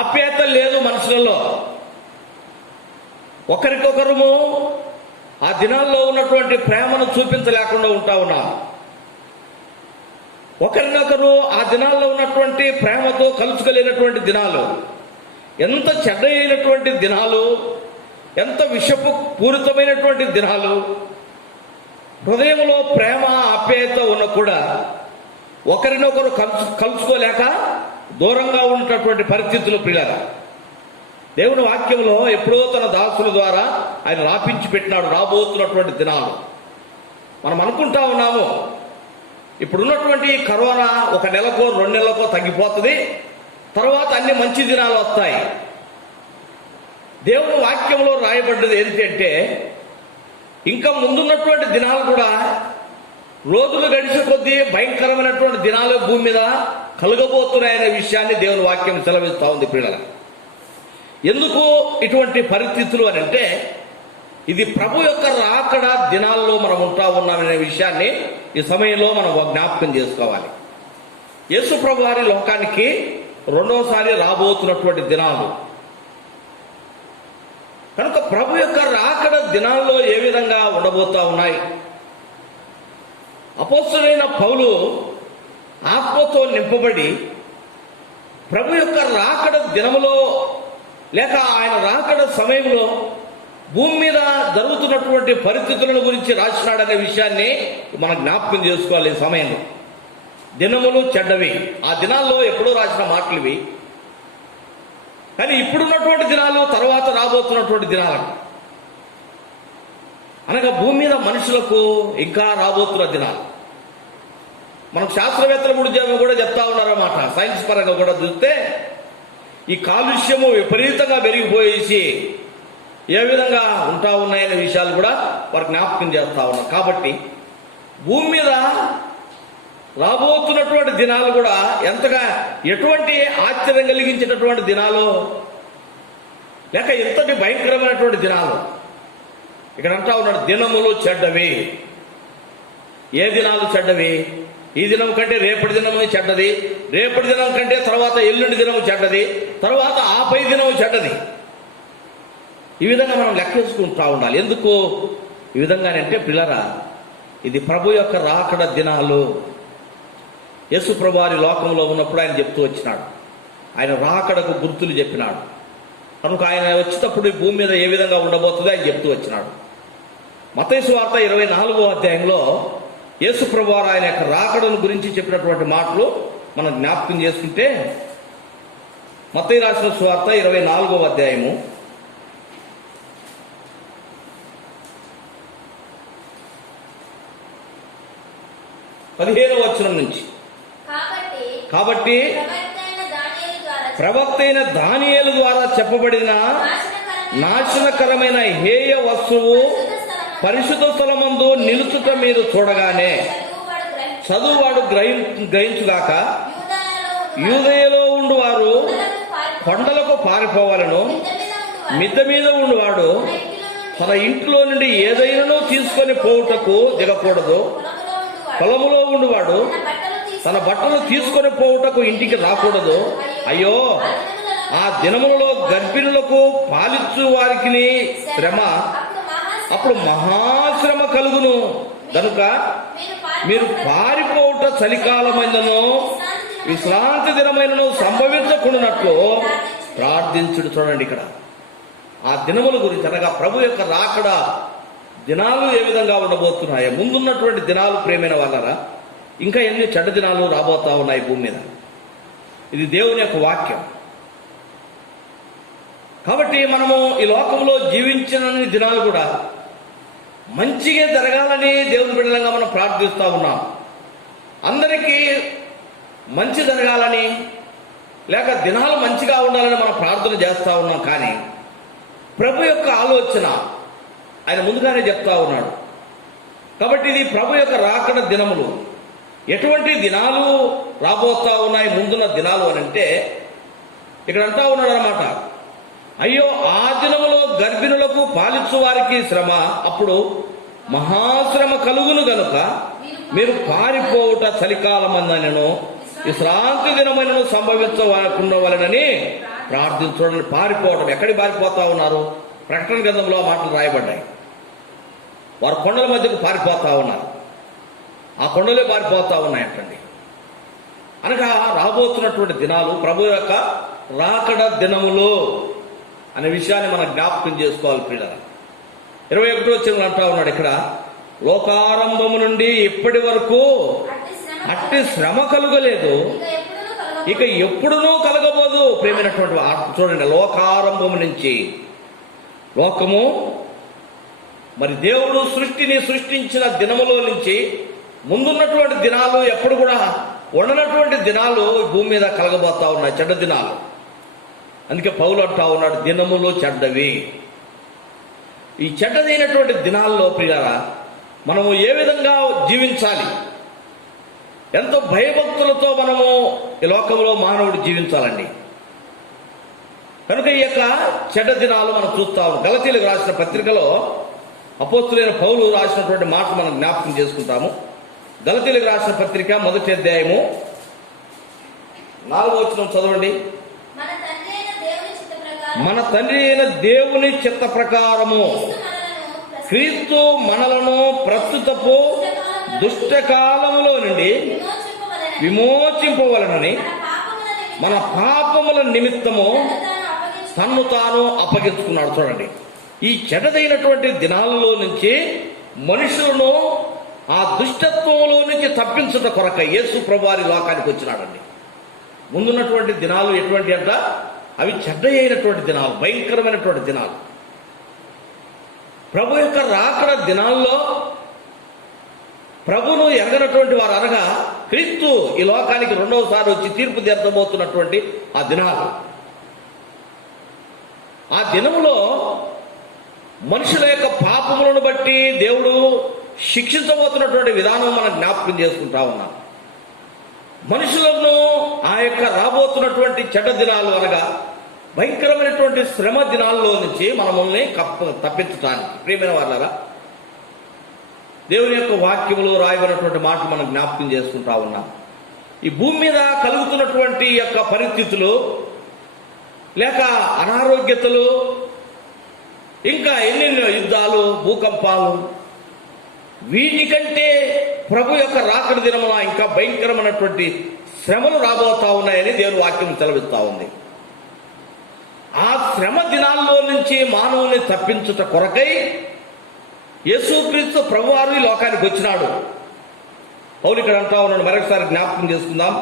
ఆప్యాయత లేదు మనుషులలో. ఒకరికొకరము ఆ దినాల్లో ఉన్నటువంటి ప్రేమను చూపించలేకుండా ఉంటా ఉన్నాం. ఒకరినొకరు ఆ దినాల్లో ఉన్నటువంటి ప్రేమతో కలుసుకోలేనటువంటి దినాలు, ఎంత చెడ్డ అయినటువంటి దినాలు, ఎంత విషపు పూరితమైనటువంటి దినాలు. హృదయంలో ప్రేమ ఆప్యాయత ఉన్న కూడా ఒకరినొకరు కలుసుకోలేక దూరంగా ఉన్నటువంటి పరిస్థితులు ప్రియులారా. దేవుని వాక్యంలో ఎప్పుడో తన దాసుల ద్వారా ఆయన రాపించి పెట్టినాడు రాబోతున్నటువంటి దినాలు. మనం అనుకుంటా ఉన్నాము ఇప్పుడున్నటువంటి కరోనా 1 నెలకో 2 నెలలకో తగ్గిపోతుంది, తర్వాత అన్ని మంచి దినాలు వస్తాయి. దేవుని వాక్యంలో రాయబడ్డది ఏంటంటే ఇంకా ముందున్నటువంటి దినాలు కూడా రోజులు గడిచే కొద్దీ భయంకరమైనటువంటి దినాలు భూమి మీద కలగబోతున్నాయనే విషయాన్ని దేవుని వాక్యం సెలవిస్తూ ఉంది ప్రియులారా. ఎందుకు ఇటువంటి పరిస్థితులు అని అంటే ఇది ప్రభు యొక్క రాకడ దినాల్లో మనం ఉంటా ఉన్నామనే విషయాన్ని ఈ సమయంలో మనం జ్ఞాపకం చేసుకోవాలి. యేసు ప్రభు వారి లోకానికి 2వసారి రాబోతున్నటువంటి దినాలు కనుక ప్రభు యొక్క రాకడ దినాల్లో ఏ విధంగా ఉండబోతా ఉన్నాయి. అపోస్తలుడైన పౌలు ఆత్మతో నింపబడి ప్రభు యొక్క రాకడ దినములో లేక ఆయన రాకడ సమయంలో భూమి మీద జరుగుతున్నటువంటి పరిస్థితులను గురించి రాసినాడనే విషయాన్ని మనం జ్ఞాపకం చేసుకోవాలి. ఈ సమయంలో దినములు చెడ్డవి. ఆ దినాల్లో ఎప్పుడో రాసిన మాటలు ఇవి. కానీ ఇప్పుడున్నటువంటి దినాలు తర్వాత రాబోతున్నటువంటి దినాలు అనగా భూమి మీద మనుషులకు ఇంకా రాబోతున్న దినాలు. మనకు శాస్త్రవేత్తల కూడా చెప్తా ఉన్నారన్నమాట. సైన్స్ పరంగా కూడా చూస్తే ఈ కాలుష్యము విపరీతంగా పెరిగిపోయేసి ఏ విధంగా ఉంటా ఉన్నాయనే విషయాలు కూడా వారు జ్ఞాపకం చేస్తా ఉన్నారు. కాబట్టి భూమి మీద రాబోతున్నటువంటి దినాలు కూడా ఎంతగా ఎటువంటి ఆశ్చర్యం కలిగించేటటువంటి దినాలు లేక ఎంతటి భయంకరమైనటువంటి దినాలు. ఇక్కడ అంటా ఉన్నాడు దినములు చెడ్డవి. ఏ దినాలు చెడ్డవి? ఈ దినం కంటే రేపటి దినము చెడ్డది, రేపటి దినం కంటే తర్వాత ఎల్లుండి దినము చెడ్డది, తర్వాత ఆపై దినము చెడ్డది. ఈ విధంగా మనం లెక్కేసుకుంటా ఉండాలి. ఎందుకు ఈ విధంగానంటే పిల్లరా, ఇది ప్రభు యొక్క రాకడ దినాలు. యేసు ప్రభు వారి లోకంలో ఉన్నప్పుడు ఆయన చెప్తూ వచ్చినాడు. ఆయన రాకడకు గుర్తులు చెప్పినాడు. కనుక ఆయన వచ్చేటప్పుడు భూమి మీద ఏ విధంగా ఉండబోతుందో ఆయన చెప్తూ వచ్చినాడు. మత్తయి సువార్త 24వ అధ్యాయంలో యేసు ప్రభు వారు ఆయన యొక్క రాకడను గురించి చెప్పినటువంటి మాటలు మనం జ్ఞాపకం చేసుకుంటే మత్తయి రాసిన సువార్త 24వ అధ్యాయము 15వ వచనం నుంచి. కాబట్టి ప్రవక్త అయిన దానియేలు ద్వారా చెప్పబడిన నాశనకరమైన హేయ వస్తువు పరిశుద్ధ స్థలమందు నిలుచుట మీరు చూడగానే చదువువాడు గ్రహించుగాక యూదయలో ఉండువారు కొండలకు పారిపోవాలను, మిద్దె మీద ఉండువాడు తన ఇంట్లో నుండి ఏదైనానో తీసుకొని పోవుటకు దిగకూడదు. పొలములో ఉండువాడు తన బట్టలు తీసుకొని పోవుటకు ఇంటికి రాకూడదు. అయ్యో, ఆ దినములలో గర్భిణులకు పాలిచ్చు వారికి శ్రమ, అప్పుడు మహాశ్రమ కలుగును. కనుక మీరు పారిపోవుట చలికాలమైనను విశ్రాంతి దినమైనను సంభవించకుండానట్లు ప్రార్థించుడు. చూడండి ఇక్కడ ఆ దినముల గురించి అనగా ప్రభు యొక్క రాకడ దినాలు ఏ విధంగా ఉండబోతున్నాయో, ముందున్నటువంటి దినాలు ప్రేమైన వాళ్ళరా ఇంకా ఎన్ని చెడ్డ దినాలు రాబోతా ఉన్నాయి భూమి మీద. ఇది దేవుని యొక్క వాక్యం. కాబట్టి మనము ఈ లోకంలో జీవించిన దినాలు కూడా మంచిగా జరగాలని దేవుని బిడ్డలంగా మనం ప్రార్థిస్తూ ఉన్నాం. అందరికీ మంచి జరగాలని లేక దినాలు మంచిగా ఉండాలని మనం ప్రార్థన చేస్తూ ఉన్నాం. కానీ ప్రభు యొక్క ఆలోచన ఆయన ముందుగానే చెప్తా ఉన్నాడు. కాబట్టి ఇది ప్రభు యొక్క రాకడ దినములు. ఎటువంటి దినాలు రాబోతా ఉన్నాయి ముందున్న దినాలు అని అంటే ఇక్కడ అంటా ఉన్నాడు అనమాట. అయ్యో, ఆ దినములో గర్భిణులకు పాలించు వారికి శ్రమ, అప్పుడు మహాశ్రమ కలుగును గనుక మీరు పారిపోవుట చలికాలమందనను విశ్రాంతి దినమైనను సంభవించకుండవలనని ప్రార్థించడం. పారిపోవడం, ఎక్కడికి పారిపోతా ఉన్నారు? ప్రకటన గ్రంథంలో ఆ మాటలు రాయబడ్డాయి. వారు కొండల మధ్యకు పారిపోతా ఉన్నారు. ఆ కొండలే పారిపోతా ఉన్నాయంటండి. అనగా రాబోతున్నటువంటి దినాలు ప్రభు యొక్క రాకడ దినములు అనే విషయాన్ని మనం జ్ఞాపకం చేసుకోవాలి ప్రియులారా. 21వ వచనంలో అంటా ఉన్నాడు ఇక్కడ, లోకారంభము నుండి ఇప్పటి వరకు అట్టి శ్రమ కలుగలేదు, ఇక ఎప్పుడునూ కలగబోదు. ప్రేమైనటువంటి చూడండి, లోకారంభము నుంచి, లోకము మరి దేవుడు సృష్టిని సృష్టించిన దినములో నుంచి ముందున్నటువంటి దినాలు, ఎప్పుడు కూడా ఉండనటువంటి దినాలు భూమి మీద కలగబోతా ఉన్నాయి, చెడ్డ దినాలు. అందుకే పౌలు అంటా ఉన్నాడు, దినములు చెడ్డవి. ఈ చెడ్డదైనటువంటి దినాల్లో ప్రియారా మనము ఏ విధంగా జీవించాలి, ఎంతో భయభక్తులతో మనము ఈ లోకంలో మానవుడు జీవించాలండి. కనుక ఈ యొక్క చెడ్డ దినాలు మనం చూస్తాము. గలతీయులకు రాసిన పత్రికలో అపోస్తులైన పౌలు రాసినటువంటి మాట మనం జ్ఞాపకం చేసుకుంటాము. గలతీయులకు రాసిన పత్రిక 1వ అధ్యాయము 4వ వచనం చదవండి. మన తండ్రి అయిన దేవుని చిత్త ప్రకారము క్రీస్తు మనలను ప్రస్తుతపు దుష్టకాలములో నుండి విమోచింపవలనని మన పాపముల నిమిత్తము తన్ను తాను అప్పగించుకున్నాడు. చూడండి, ఈ చెడ్డదైనటువంటి దినాలలో నుంచి మనుషులను ఆ దుష్టత్వంలో నుంచి తప్పించుట కొరక యేసు ప్రభువారి లోకానికి వచ్చినాడండి. ముందున్నటువంటి దినాలు ఎటువంటి అంట? అవి చెడ్డ అయినటువంటి దినాలు, భయంకరమైనటువంటి దినాలు. ప్రభు యొక్క రాకడ దినాల్లో ప్రభును ఎరగనటువంటి వారు, అనగా క్రీస్తు ఈ లోకానికి రెండవసారి వచ్చి తీర్పు తీర్చబోతున్నటువంటి ఆ దినాలు. ఆ దినములో మనుషుల యొక్క పాపములను బట్టి దేవుడు శిక్షించబోతున్నటువంటి విధానం మనం జ్ఞాపకం చేసుకుంటా ఉన్నాం. మనుషులను ఆ యొక్క రాబోతున్నటువంటి చెడ్డ దినాలు, అనగా భయంకరమైనటువంటి శ్రమ దినాల్లో నుంచి మనల్ని తప్పించడానికి ప్రియమైన వాళ్ళారా, దేవుని యొక్క వాక్యములు రాయబడినటువంటి మాటలు మనం జ్ఞాపకం చేసుకుంటా ఉన్నాం. ఈ భూమి మీద కలుగుతున్నటువంటి యొక్క పరిస్థితులు, లేక అనారోగ్యతలు, ఇంకా ఎన్నెన్నో యుద్ధాలు, భూకంపాలు, వీటికంటే ప్రభు యొక్క రాకడ దినమున ఇంకా భయంకరమైనటువంటి శ్రమలు రాబోతా ఉన్నాయని దేవుని వాక్యం సెలవిస్తా ఉంది. ఆ శ్రమ దినాల్లో నుంచి మానవుని తప్పించుట కొరకై యేసుక్రీస్తు ప్రభువారు ఈ లోకానికి వచ్చినాడు. పౌలు ఇక్కడ అంటా ఉన్నాడు, మరొకసారి జ్ఞాపకం చేసుకుందాం.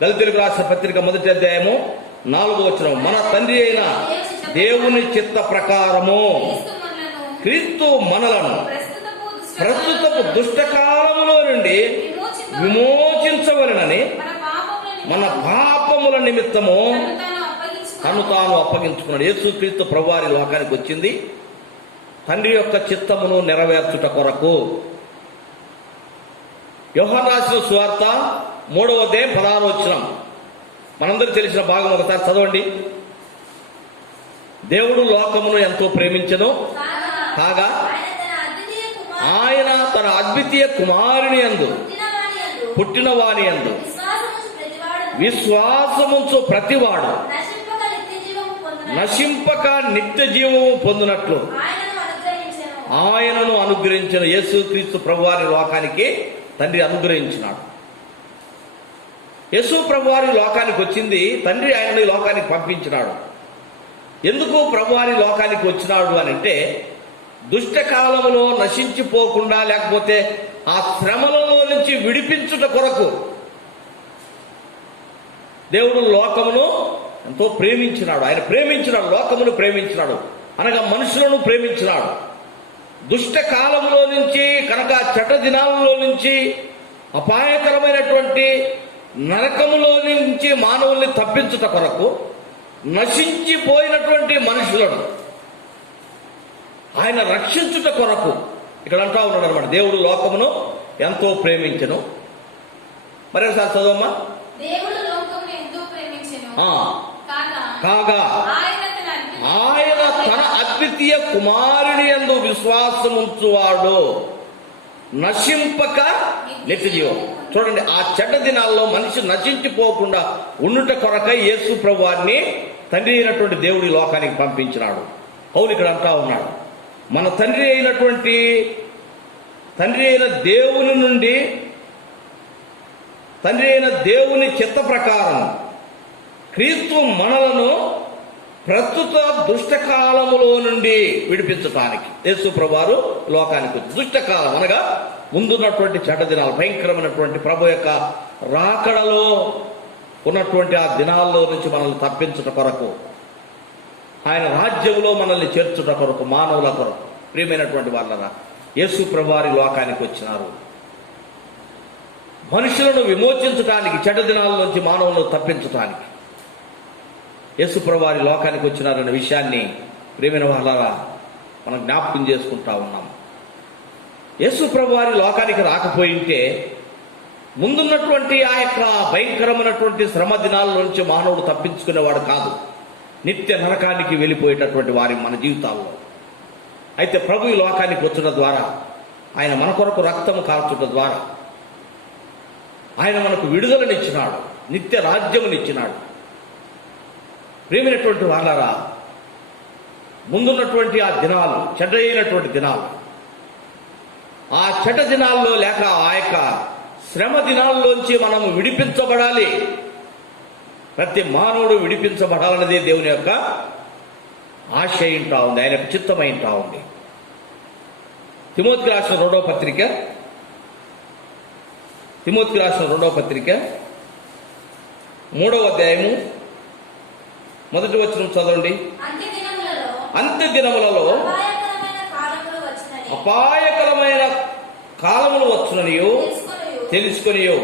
గలతీయులకు రాసిన పత్రిక 1వ అధ్యాయము 4వ వచనం. మన తండ్రి అయిన దేవుని చిత్త ప్రకారము క్రీస్తు మనలను ప్రస్తుతపు దుష్టకాలములో నుండి విమోచించవలనని మన పాపముల నిమిత్తము తను తాను అప్పగించుకున్నాడు. యేసుక్రీస్తు ప్రభువారి లోకానికి వచ్చింది తండ్రి యొక్క చిత్తమును నెరవేర్చుట కొరకు. యోహాను రాసిన సువార్త 3వ అధ్యాయం 16వ వచనం మనందరికీ తెలిసిన భాగం, ఒకసారి చదవండి. దేవుడు లోకమును ఎంతో ప్రేమించెను కాగా ఆయన తన అద్వితీయ కుమారుని యందు పుట్టిన వాని యందు విశ్వాసముంచు ప్రతివాడు నశింపక నిత్య జీవము పొందినట్లు ఆయనను అనుగ్రహించిన యేసుక్రీస్తు ప్రభువారి లోకానికి తండ్రి అనుగ్రహించినాడు. యేసు ప్రభువారి లోకానికి వచ్చింది తండ్రి ఆయనను ఈ లోకానికి పంపించినాడు. ఎందుకు ప్రభువారి లోకానికి వచ్చినాడు అని అంటే, దుష్టకాలములో నశించిపోకుండా, లేకపోతే ఆ శ్రమలలో నుంచి విడిపించుట కొరకు దేవుడు లోకమును ఎంతో ప్రేమించినాడు. ఆయన ప్రేమించినాడు, లోకమును ప్రేమించినాడు, అనగా మనుషులను ప్రేమించినాడు. దుష్ట కాలంలో నుంచి, కనుక చెడ్డ దినాలలో నుంచి, అపాయకరమైనటువంటి నరకములో నుంచి మానవుల్ని తప్పించుట కొరకు నశించిపోయినటువంటి మనుషులను ఆయన రక్షించుట కొరకు ఇక్కడ అంటా ఉన్నాడు అనమాట. దేవుడు లోకమును ఎంతో ప్రేమించెను. మరొకసారి చదవమ్మా. దేవుడు లోకమును ఎంతో ప్రేమించెను కాగా ఆయన తన అద్వితీయ కుమారుని యందు విశ్వాసముంచువాడు నశింపక నిత్య జీవం. చూడండి, ఆ చెడ్డ దినాల్లో మనిషి నశించిపోకుండా ఉండుట కొరకై యేసు ప్రభువాన్ని తండ్రి అయినటువంటి దేవుడి లోకానికి పంపించినాడు. పౌలు ఇక్కడ అంటా ఉన్నాడు, మన తండ్రి అయిన దేవుని చిత్త ప్రకారం క్రీస్తు మనలను ప్రస్తుత దుష్టకాలములో నుండి విడిపించటానికి యేసు ప్రభువారు లోకానికి దుష్టకాలం అనగా ముందున్నటువంటి చెడ్డ దినాలు, భయంకరమైనటువంటి ప్రభు యొక్క రాకడలో ఉన్నటువంటి ఆ దినాల్లో నుంచి మనల్ని తప్పించుట కొరకు, ఆయన రాజ్యంలో మనల్ని చేర్చుట కొరకు, మానవుల కొరకు ప్రియమైనటువంటి వాళ్ళరా యేసు ప్రభువారి లోకానికి వచ్చినారు. మనుషులను విమోచించడానికి, చెడ్డ దినాల నుంచి మానవులను తప్పించటానికి యేసు ప్రభువారి లోకానికి వచ్చినారనే విషయాన్ని ప్రియమైన వాళ్ళరా మనం జ్ఞాపకం చేసుకుంటా ఉన్నాం. యేసు ప్రభువారి లోకానికి రాకపోయింటే ముందున్నటువంటి ఆ యొక్క భయంకరమైనటువంటి శ్రమ దినాల నుంచి మానవుడు తప్పించుకునేవాడు కాదు, నిత్య నరకానికి వెళ్ళిపోయేటటువంటి వారి మన జీవితాల్లో. అయితే ప్రభు ఈ లోకానికి వచ్చుట ద్వారా, ఆయన మన కొరకు రక్తము కార్చుట ద్వారా ఆయన మనకు విడుదలనిచ్చినాడు, నిత్య రాజ్యమునిచ్చినాడు. ప్రేమైనటువంటి వాళ్ళరా, ముందున్నటువంటి ఆ దినాలు చెడ్డైనటువంటి దినాలు, ఆ చెడ్డ దినాల్లో లేక ఆ యొక్క శ్రమ దినాల్లోంచి మనము విడిపించబడాలి. ప్రతి మానవుడు విడిపించబడాలన్నదే దేవుని యొక్క ఆశ ఇంటా ఉంది, ఆయన యొక్క చిత్తమై ఇంటా ఉంది. తిమోతికి రాసిన రెండవ పత్రిక 3వ అధ్యాయము 1వ వచనం చదవండి. అంత్య దినములలో అపాయకరమైన కాలములు వచ్చుననియో తెలుసుకొనియో.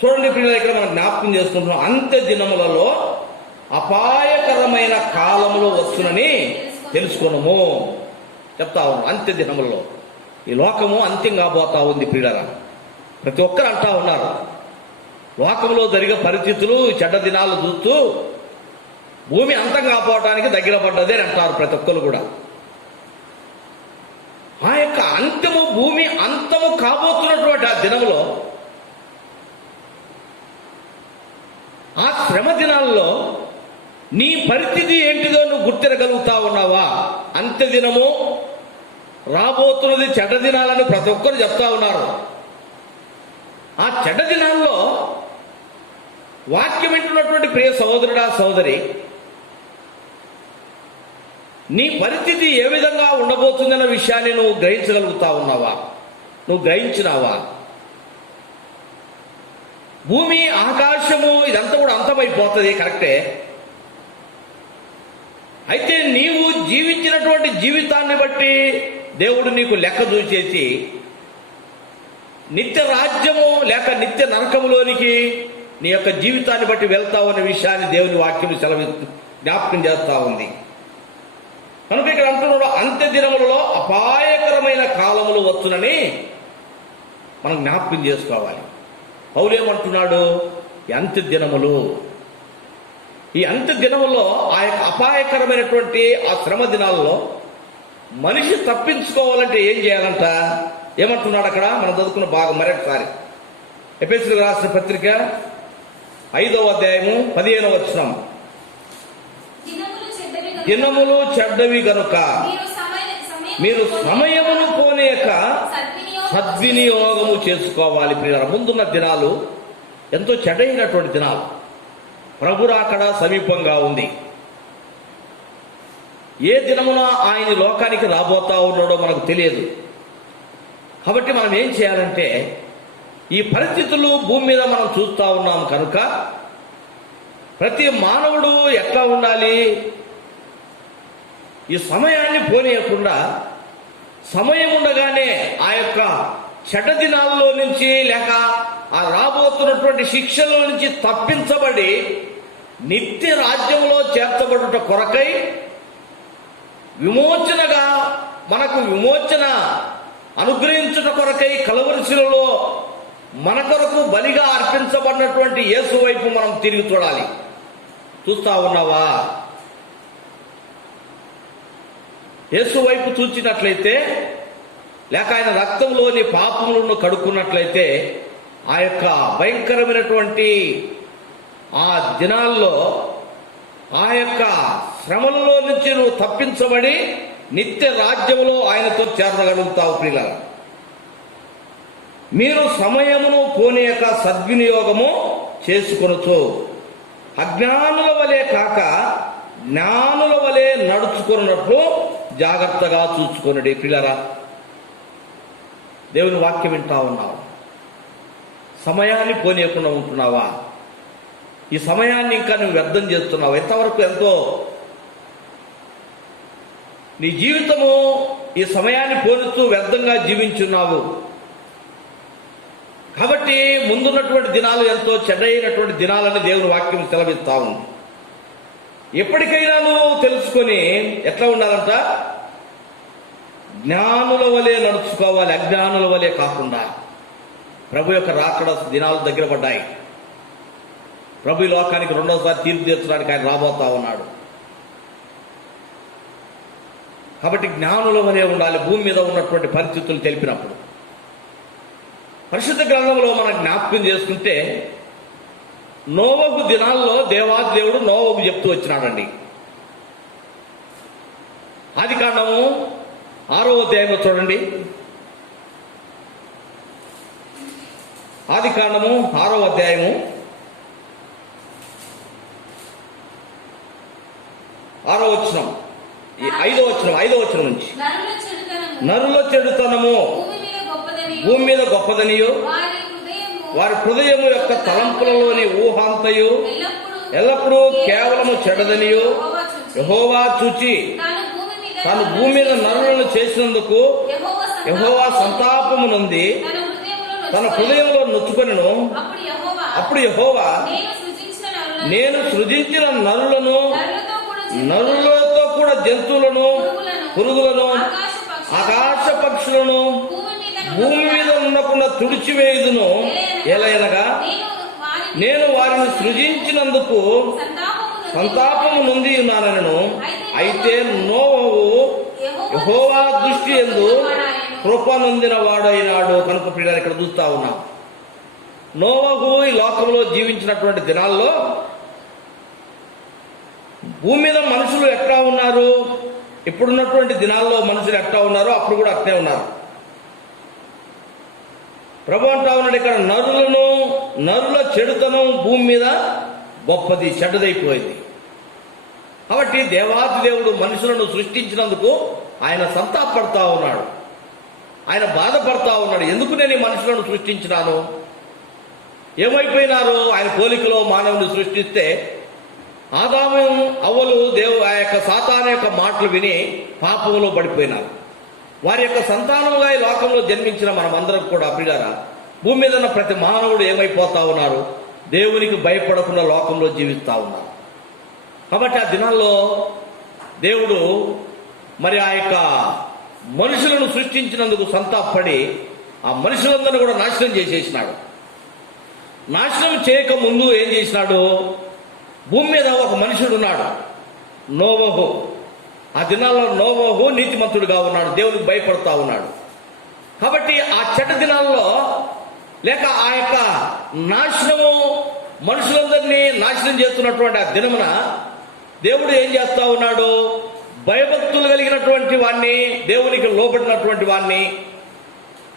చూడండి పిల్లలు, ఇక్కడ మనం జ్ఞాపకం చేసుకుంటున్నాం, అంత్య దినములలో అపాయకరమైన కాలములు వచ్చునని తెలుసుకొనుము చెప్తా ఉన్నాం. అంత్య దినములలో ఈ లోకము అంత్యం కాబోతా ఉంది ప్రియులారా. ప్రతి ఒక్కరు అంటా ఉన్నారు, లోకంలో జరిగే పరిస్థితులు, చెడ్డ దినాలు చూస్తూ భూమి అంతం కాపోవటానికి దగ్గర పడ్డదే అంటారు ప్రతి ఒక్కరు కూడా. ఆ యొక్క అంత్యము, భూమి అంతము కాబోతున్నటువంటి ఆ దినములో, ఆ శ్రమ దినాల్లో నీ పరిస్థితి ఏంటిదో నువ్వు గుర్తిరగలుగుతా ఉన్నావా? అంత్య దినము రాబోతున్నది, చెడ్డ దినాలని ప్రతి ఒక్కరు చెప్తా ఉన్నారు. ఆ చెడ్డ దినాల్లో వాక్యం వింటున్నటువంటి ప్రియ సహోదరుడా, సహోదరి, నీ పరిస్థితి ఏ విధంగా ఉండబోతుందన్న విషయాన్ని నువ్వు గ్రహించగలుగుతా ఉన్నావా? నువ్వు గ్రహించినావా? భూమి, ఆకాశము ఇదంతా కూడా అంతమైపోతుంది, కరెక్టే. అయితే నీవు జీవించినటువంటి జీవితాన్ని బట్టి దేవుడు నీకు లెక్క చూసేసి నిత్య రాజ్యము లేక నిత్య నరకములోనికి నీ యొక్క జీవితాన్ని బట్టి వెళ్తావు అనే విషయాన్ని దేవుని వాక్యం జ్ఞాపకం చేస్తా ఉంది. కనుక ఇక్కడ అంటున్నాడు, అంత్య దినములలో అపాయకరమైన కాలములు వచ్చునని మనం జ్ఞాపకం చేసుకోవాలి. పౌలేమంటున్నాడు, ఈ అంత్య దినములు, ఈ అంత్య దినములో ఆ యొక్క అపాయకరమైనటువంటి ఆ శ్రమ దినాల్లో మనిషి తప్పించుకోవాలంటే ఏం చేయాలంట? ఏమంటున్నాడు అక్కడ? మనం చదువుకున్న భాగం మరొకసారి. ఎఫెసీయులకు రాసిన పత్రిక 5వ అధ్యాయము 15వ వచనం. దినములు చెడ్డవి గనుక మీరు సమయమును పోనీయక సద్వినియోగము చేసుకోవాలి. ప్రియులారా, ముందున్న దినాలు ఎంతో చెడ్డైనటువంటి దినాలు. ప్రభు రాకడ సమీపంగా ఉంది. ఏ దినమున ఆయన లోకానికి రాబోతా ఉన్నాడో మనకు తెలియదు. కాబట్టి మనం ఏం చేయాలంటే, ఈ పరిస్థితులు భూమి మీద మనం చూస్తూ ఉన్నాం కనుక ప్రతి మానవుడు ఎట్లా ఉండాలి? ఈ సమయాన్ని పోనీయకుండా సమయం ఉండగానే ఆ యొక్క చెడ్డ దినాల్లో నుంచి లేక ఆ రాబోతున్నటువంటి శిక్షల నుంచి తప్పించబడి నిత్య రాజ్యంలో చేర్చబడుట కొరకై విమోచనగా మనకు విమోచన అనుగ్రహించుట కొరకై కలవరిశిలలో మన కొరకు బలిగా అర్పించబడినటువంటి యేసు వైపు మనం తిరిగి చూడాలి. చూస్తా ఉన్నావా? యేసు వైపు చూచినట్లయితే లేక ఆయన రక్తంలోని పాపములను కడుక్కున్నట్లయితే ఆ యొక్క భయంకరమైనటువంటి ఆ దినాల్లో ఆ యొక్క శ్రమలలో నుంచి నువ్వు తప్పించబడి నిత్య రాజ్యంలో ఆయనతో చేరగలుగుతావు. ప్రియులారా, మీరు సమయమును పోనీయక సద్వినియోగము చేసుకొనొచ్చు. అజ్ఞానుల వలె కాక జ్ఞానుల వలె నడుచుకున్నట్లు జాగ్రత్తగా చూసుకొనుడి. ప్రియులారా, దేవుని వాక్యం వింటా ఉన్నావు. సమయాన్ని పోనీయకుండా ఉంటున్నావా? ఈ సమయాన్ని ఇంకా నువ్వు వ్యర్థం చేస్తున్నావు. ఎంతో నీ జీవితము ఈ సమయాన్ని పోనిస్తూ వ్యర్థంగా జీవించున్నావు. కాబట్టి ముందున్నటువంటి దినాలు ఎంతో చెడ్డైనటువంటి దినాలని దేవుని వాక్యం సెలవిస్తా ఉంది. ఎప్పటికైనా నువ్వు తెలుసుకొని ఎట్లా ఉండాలంట? జ్ఞానుల వలె నడుచుకోవాలి, అజ్ఞానుల వలె కాకుండా. ప్రభు యొక్క రాకడ దినాలు దగ్గర పడ్డాయి. ప్రభు ఈ లోకానికి రెండోసారి తీర్పు తీర్చడానికి ఆయన రాబోతా ఉన్నాడు. కాబట్టి జ్ఞానుల వలె ఉండాలి. భూమి మీద ఉన్నటువంటి పరిస్థితులు తెలిపినప్పుడు పరిశుద్ధ గ్రంథంలో మనం జ్ఞాపకం చేసుకుంటే నోవహు దినాల్లో దేవాది దేవుడు నోవహుకు చెప్తూ వచ్చినాడండి. ఆదికాండము 6వ అధ్యాయంలో చూడండి. ఆదికాండము 6వ అధ్యాయము 6వ వచనం, 5వ వచనం నుంచి. నరుల చెడుతనము భూమి మీద గొప్పదనియు వారి హృదయము యొక్క తలంపులలోని ఊహాంతయు ఎల్లప్పుడూ కేవలము చెడదనియు యెహోవా చూచి తాను భూమి మీద నరులను చేసినందుకు యెహోవా సంతాపము నొంది తన హృదయంలో నొచ్చుకొనెను. అప్పుడు యెహోవా నేను సృజించిన నరులను, నరులతో కూడా జంతువులను, పురుగులను, ఆకాశ పక్షులను భూమి మీద ఉండకుండా తుడిచివేయుదును. ఎలయనగా నేను వారిని సృజించినందుకు సంతాపము నొంది ఉన్నానను. అయితే నోవహు యెహోవా దృష్టి యందు కృప నొందిన వాడైనాడు. కనుక ప్రియులారా, ఇక్కడ చూస్తా ఉన్నాం. నోవహు ఈ లోకంలో జీవించినటువంటి దినాల్లో భూమి మీద మనుషులు ఎట్లా ఉన్నారు, ఇప్పుడున్నటువంటి దినాల్లో మనుషులు ఎట్లా ఉన్నారో అప్పుడు కూడా అట్నే ఉన్నారు. ప్రభు అంటా ఉన్నాడు ఇక్కడ, నరుల చెడుతనం భూమి మీద గొప్పది, చెడ్డదైపోయింది. కాబట్టి దేవాది దేవుడు మనుషులను సృష్టించినందుకు ఆయన సంతాపడతా ఉన్నాడు, ఆయన బాధపడతా ఉన్నాడు. ఎందుకు నేను ఈ మనుషులను సృష్టించినాను? ఏమైపోయినారు? ఆయన పోలికలో మానవుని సృష్టిస్తే ఆదాము అవ్వలు ఆ యొక్క సాతాను యొక్క మాటలు విని పాపంలో పడిపోయినారు. వారి యొక్క సంతానంగా ఈ లోకంలో జన్మించిన మనమందరం కూడా ప్రియులారా, భూమి మీద ఉన్న ప్రతి మానవుడు ఏమైపోతా ఉన్నారు? దేవునికి భయపడకుండా లోకంలో జీవిస్తూ ఉన్నారు. కాబట్టి ఆ దినాల్లో దేవుడు మరి ఆ యొక్క మనుషులను సృష్టించినందుకు సంతాపడి ఆ మనుషులందరినీ కూడా నాశనం చేసేసినాడు. నాశనం చేయక ముందు ఏం చేసినాడు? భూమి మీద ఒక మనుషుడు ఉన్నాడు, నోవహు. ఆ దినాల్లో నోవహు నీతిమంతుడుగా ఉన్నాడు, దేవునికి భయపడతా ఉన్నాడు. కాబట్టి ఆ చెడ్డ దినాల్లో లేక ఆ యొక్క నాశనము మనుషులందరినీ నాశనం చేస్తున్నటువంటి ఆ దినమున దేవుడు ఏం చేస్తా ఉన్నాడు? భయభక్తులు కలిగినటువంటి వాణ్ణి, దేవునికి లోబడినటువంటి వాణ్ణి,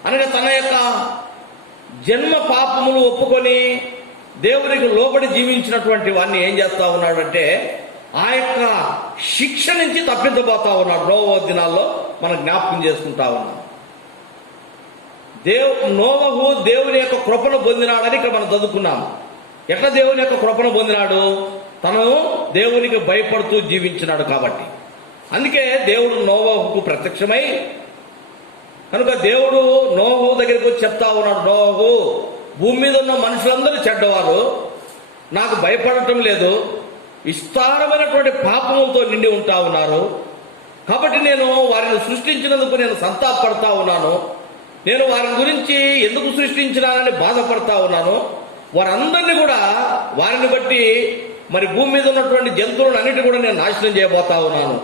అనగా తన యొక్క జన్మ పాపములు ఒప్పుకొని దేవునికి లోబడి జీవించినటువంటి వాణ్ణి ఏం చేస్తా ఉన్నాడు అంటే ఆ యొక్క శిక్ష నుంచి తప్పించబోతా ఉన్నాడు. నోవహు దినాల్లో మనం జ్ఞాపకం చేసుకుంటా ఉన్నాం. నోవహు దేవుని యొక్క కృపను పొందినాడని ఇక్కడ మనం చదువుకున్నాం. ఎట్లా దేవుని యొక్క కృపను పొందినాడు? తను దేవునికి భయపడుతూ జీవించినాడు కాబట్టి. అందుకే దేవుడు నోవహుకు ప్రత్యక్షమై కనుక దేవుడు నోహు దగ్గరికి వచ్చి చెప్తా ఉన్నాడు, నోహు, భూమి మీద ఉన్న మనుషులందరూ చెడ్డవారు, నాకు భయపడటం లేదు, విస్తారమైనటువంటి పాపములతో నిండి ఉంటా ఉన్నారు. కాబట్టి నేను వారిని సృష్టించినందుకు నేను సంతాపడతా ఉన్నాను. నేను వారి గురించి ఎందుకు సృష్టించినానని బాధపడతా ఉన్నాను. వారందరినీ కూడా, వారిని బట్టి మరి భూమి మీద ఉన్నటువంటి జంతువులను అన్నిటి కూడా నేను నాశనం చేయబోతా ఉన్నాను.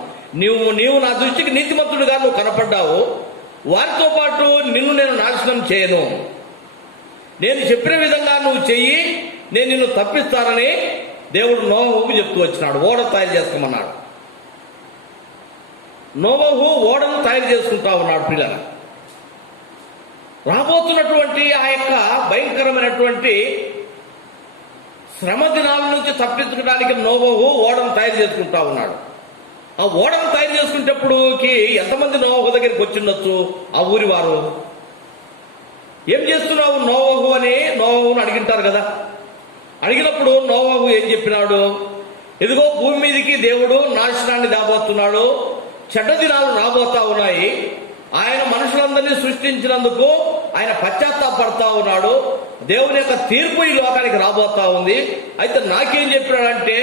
నీవు నా దృష్టికి నీతిమంతుడిగా నువ్వు కనపడ్డావు. వారితో పాటు నిన్ను నేను నాశనం చేయను. నేను చెప్పిన విధంగా నువ్వు చెయ్యి, నేను నిన్ను తప్పిస్తానని దేవుడు నోవహుకు చెప్తూ వచ్చినాడు. ఓడ తయారు చేసుకోమన్నాడు. నోవహు ఓడను తయారు చేసుకుంటా ఉన్నాడు. పిల్లల రాబోతున్నటువంటి ఆ యొక్క భయంకరమైనటువంటి శ్రమ దినాల నుంచి తప్పించుకోవడానికి నోవహు ఓడను తయారు చేసుకుంటా ఉన్నాడు. ఆ ఓడను తయారు చేసుకునేటప్పుడుకి ఎంతమంది నోవహు దగ్గరికి వచ్చిండొచ్చు? ఆ ఊరి వారు ఏం చేస్తున్నావు నోవహు అని నోవహును అడిగింటారు కదా. అడిగినప్పుడు నోవహు ఏం చెప్పినాడు? ఇదిగో భూమి మీదకి దేవుడు నాశనాన్ని దాబోతున్నాడు, చెడ్డ దినాలు రాబోతా ఉన్నాయి. ఆయన మనుషులందరినీ సృష్టించినందుకు ఆయన పశ్చాత్తాపడతా ఉన్నాడు. దేవుని యొక్క తీర్పు ఈ లోకానికి రాబోతా ఉంది. అయితే నాకేం చెప్పినాడంటే,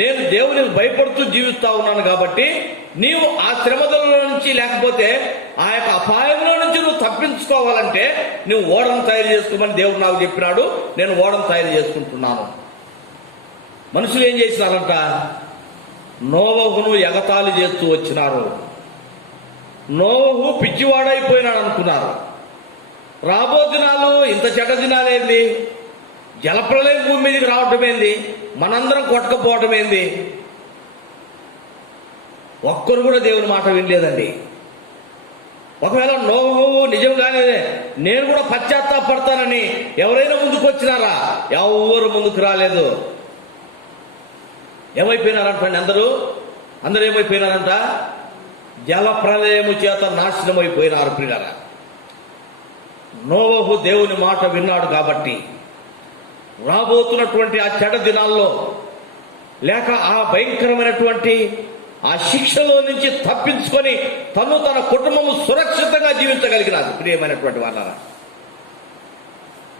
నేను దేవునికి భయపడుతూ జీవిస్తా ఉన్నాను కాబట్టి నీవు ఆ శ్రమదల నుంచి, లేకపోతే ఆ యొక్క అపాయంలో నుంచి నువ్వు తప్పించుకోవాలంటే నువ్వు ఓడను తయారు చేసుకోమని దేవుడు నాకు చెప్పినాడు. నేను ఓడను తయారు చేసుకుంటున్నాను. మనుషులు ఏం చేసినారంట? నోవహును ఎగతాళి చేస్తూ వచ్చినారు. నోవహు పిచ్చివాడైపోయినాడు అనుకున్నారు. రాబో దినాలు ఇంత చెడ్డ దినాలేంది? జలప్రలయం భూమి మీదకి రావటం ఏంది? మనందరం కొట్టకపోవటం ఏంది? ఒక్కరు కూడా దేవుని మాట వినలేదండి. ఒకవేళ నోవహు నిజంగానే నేను కూడా పశ్చాత్తాపడతానని ఎవరైనా ముందుకు వచ్చినారా? ఎవరు ముందుకు రాలేదు. ఏమైపోయినారంటండి? అందరూ ఏమైపోయినారంట? జల ప్రళయము చేత నాశనం అయిపోయినారు. ప్రియులారా, నోవహు దేవుని మాట విన్నాడు కాబట్టి రాబోతున్నటువంటి ఆ చెడ్డ దినాల్లో, లేక ఆ భయంకరమైనటువంటి ఆ శిక్షలో నుంచి తప్పించుకొని తన కుటుంబము సురక్షితంగా జీవించగలిగినారు. ప్రియమైనటువంటి వాళ్ళారా,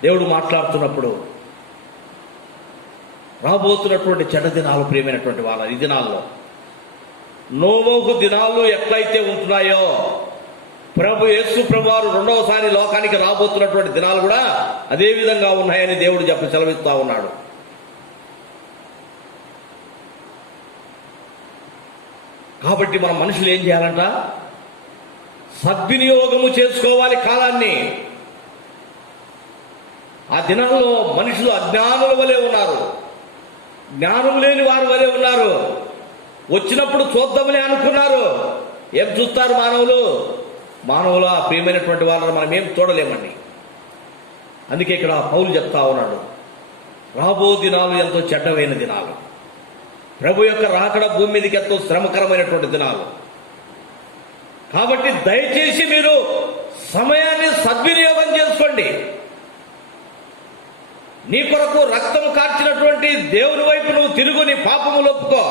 దేవుడు మాట్లాడుతున్నప్పుడు రాబోతున్నటువంటి చెడ్డ దినాలు, ప్రియమైనటువంటి వాళ్ళ ఈ దినాల్లో నోవహు దినాలు ఎట్లయితే ఉంటున్నాయో, ప్రభు యేసు ప్రభువారు రెండవసారి లోకానికి రాబోతున్నటువంటి దినాలు కూడా అదే విధంగా ఉన్నాయని దేవుడు సెలవిస్తా ఉన్నాడు. కాబట్టి మనం మనుషులు ఏం చేయాలంట? సద్వినియోగము చేసుకోవాలి కాలాన్ని. ఆ దినాల్లో మనుషులు అజ్ఞానుల వలె ఉన్నారు, జ్ఞానం లేని వారి వలె ఉన్నారు. వచ్చినప్పుడు చూద్దామని అనుకున్నారు. ఏం చూస్తారు మానవుల ప్రియమైనటువంటి వాళ్ళని మనం ఏం చూడలేమండి. అందుకే ఇక్కడ పౌలు చెప్తా ఉన్నాడు, రాబో దినాలు ఎంతో చెడ్డమైన దినాలు, ప్రభు యొక్క రాకడ భూమి మీదకి ఎంతో శ్రమకరమైనటువంటి దినాలు. కాబట్టి దయచేసి మీరు సమయాన్ని సద్వినియోగం చేసుకోండి. నీ కొరకు రక్తం కార్చినటువంటి దేవుని వైపు నువ్వు తిరుగు, నీ పాపములు ఒప్పుకో.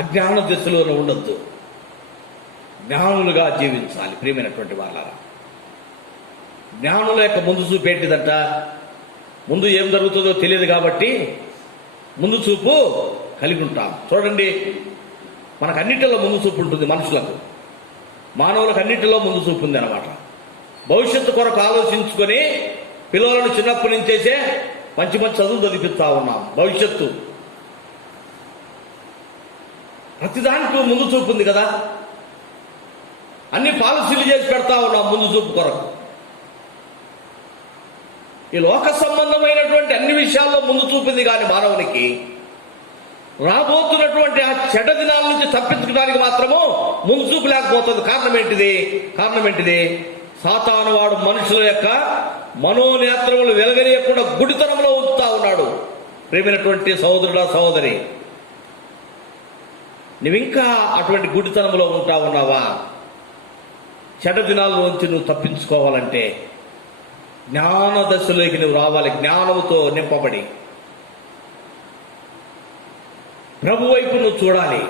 అజ్ఞాన దిశలో ఉండొద్దు, జ్ఞానులుగా జీవించాలి. ప్రియమైనటువంటి వాళ్ళారా, జ్ఞానుల యొక్క ముందు చూపు ఏంటిదంట? ముందు ఏం జరుగుతుందో తెలియదు కాబట్టి ముందు చూపు కలిగి ఉంటాం. చూడండి, మనకు అన్నిటిలో ముందు చూపు ఉంటుంది. మనుషులకు, మానవులకు అన్నిటిలో ముందు చూపు ఉంది అన్నమాట. భవిష్యత్తు కొరకు ఆలోచించుకొని పిల్లలను చిన్నప్పటి నుంచేసే మంచి మంచి చదువులు చదివిస్తా ఉన్నాం. భవిష్యత్తు ప్రతిదానికి ముందు చూపు ఉంది కదా. అన్ని పాలసీలు చేసి పెడతా ఉన్నాం ముందు చూపు కొరకు. ఈ లోక సంబంధమైనటువంటి అన్ని విషయాల్లో ముందు చూపింది కానీ మానవునికి రాబోతున్నటువంటి ఆ చెడ్డ దినాల నుంచి తప్పించుకోవడానికి మాత్రము ముందు చూపు లేకపోతుంది. కారణం ఏంటిది? సాతాను వాడు మనుషుల యొక్క మనోనేత్రములు వెలగనీయకుండా గుడితనంలో ఉంచుతా ఉన్నాడు. ప్రేమైనటువంటి సహోదరుడా, సహోదరి, నువ్వింకా అటువంటి గుడితనంలో ఉంటా ఉన్నావా? చెడ్డ దినాల నుంచి నువ్వు తప్పించుకోవాలంటే జ్ఞాన దశలోకి నువ్వు రావాలి. జ్ఞానముతో నింపబడి ప్రభు వైపు నువ్వు చూడాలి.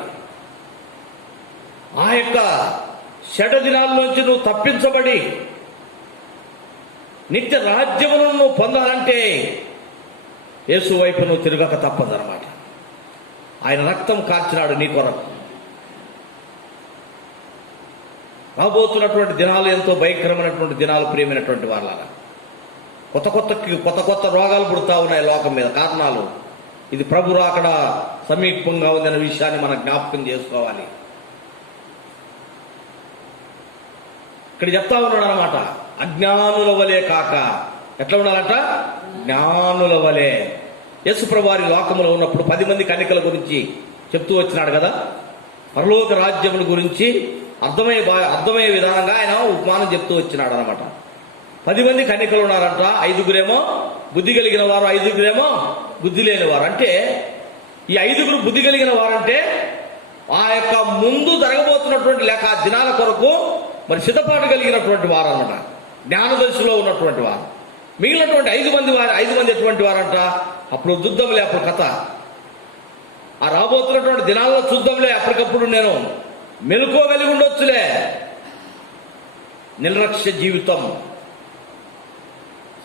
ఆ యొక్క చెడ్డ దినాల్లోంచి నువ్వు తప్పించబడి నిత్య రాజ్యములను నువ్వు పొందాలంటే యేసు వైపు నువ్వు తిరగక తప్పదన్నమాట. ఆయన రక్తం కార్చినాడు నీ కొరకు. రాబోతున్నటువంటి దినాలు ఎంతో భయంకరమైనటువంటి దినాలు, ప్రియమైనటువంటి వాళ్ళ కొత్త కొత్త రోగాలు పుడతా ఉన్నాయి లోకం మీద. కారణాలు ఇది ప్రభు రాకడ సమీపంగా ఉందనే విషయాన్ని మనం జ్ఞాపకం చేసుకోవాలి. ఇక్కడ చెప్తా ఉన్నాడు అనమాట, అజ్ఞానుల వలె కాక ఎట్లా ఉండాలంట, జ్ఞానుల వలె. యేసు ప్రభు వారి లోకములో ఉన్నప్పుడు 10 మంది కన్యకల గురించి చెప్తూ వచ్చినాడు కదా. పరలోక రాజ్యముల గురించి అర్థమయ్యే విధానంగా ఆయన ఉపమానం చెప్తూ వచ్చినాడు అనమాట. 10 మంది కన్యకలు ఉన్నారంట. 5గురేమో బుద్ధి కలిగిన వారు, 5గురేమో బుద్ధి లేని వారు. అంటే ఈ 5గురు బుద్ధి కలిగిన వారంటే ఆ యొక్క ముందు జరగబోతున్నటువంటి లేక ఆ దినాల కొరకు మరి సిద్ధపాటు కలిగినటువంటి వారు అన్నమాట, జ్ఞాన దశలో ఉన్నటువంటి వారు. మిగిలినటువంటి 5 మంది ఎటువంటి వారంట, అప్పుడు యుద్ధంలే, అప్పుడు కథ. ఆ రాబోతున్నటువంటి దినాల్లో చూద్దాంలే, అప్పటికప్పుడు నేను మెలుకోగలిగి ఉండొచ్చులే. నిర్లక్ష్య జీవితం.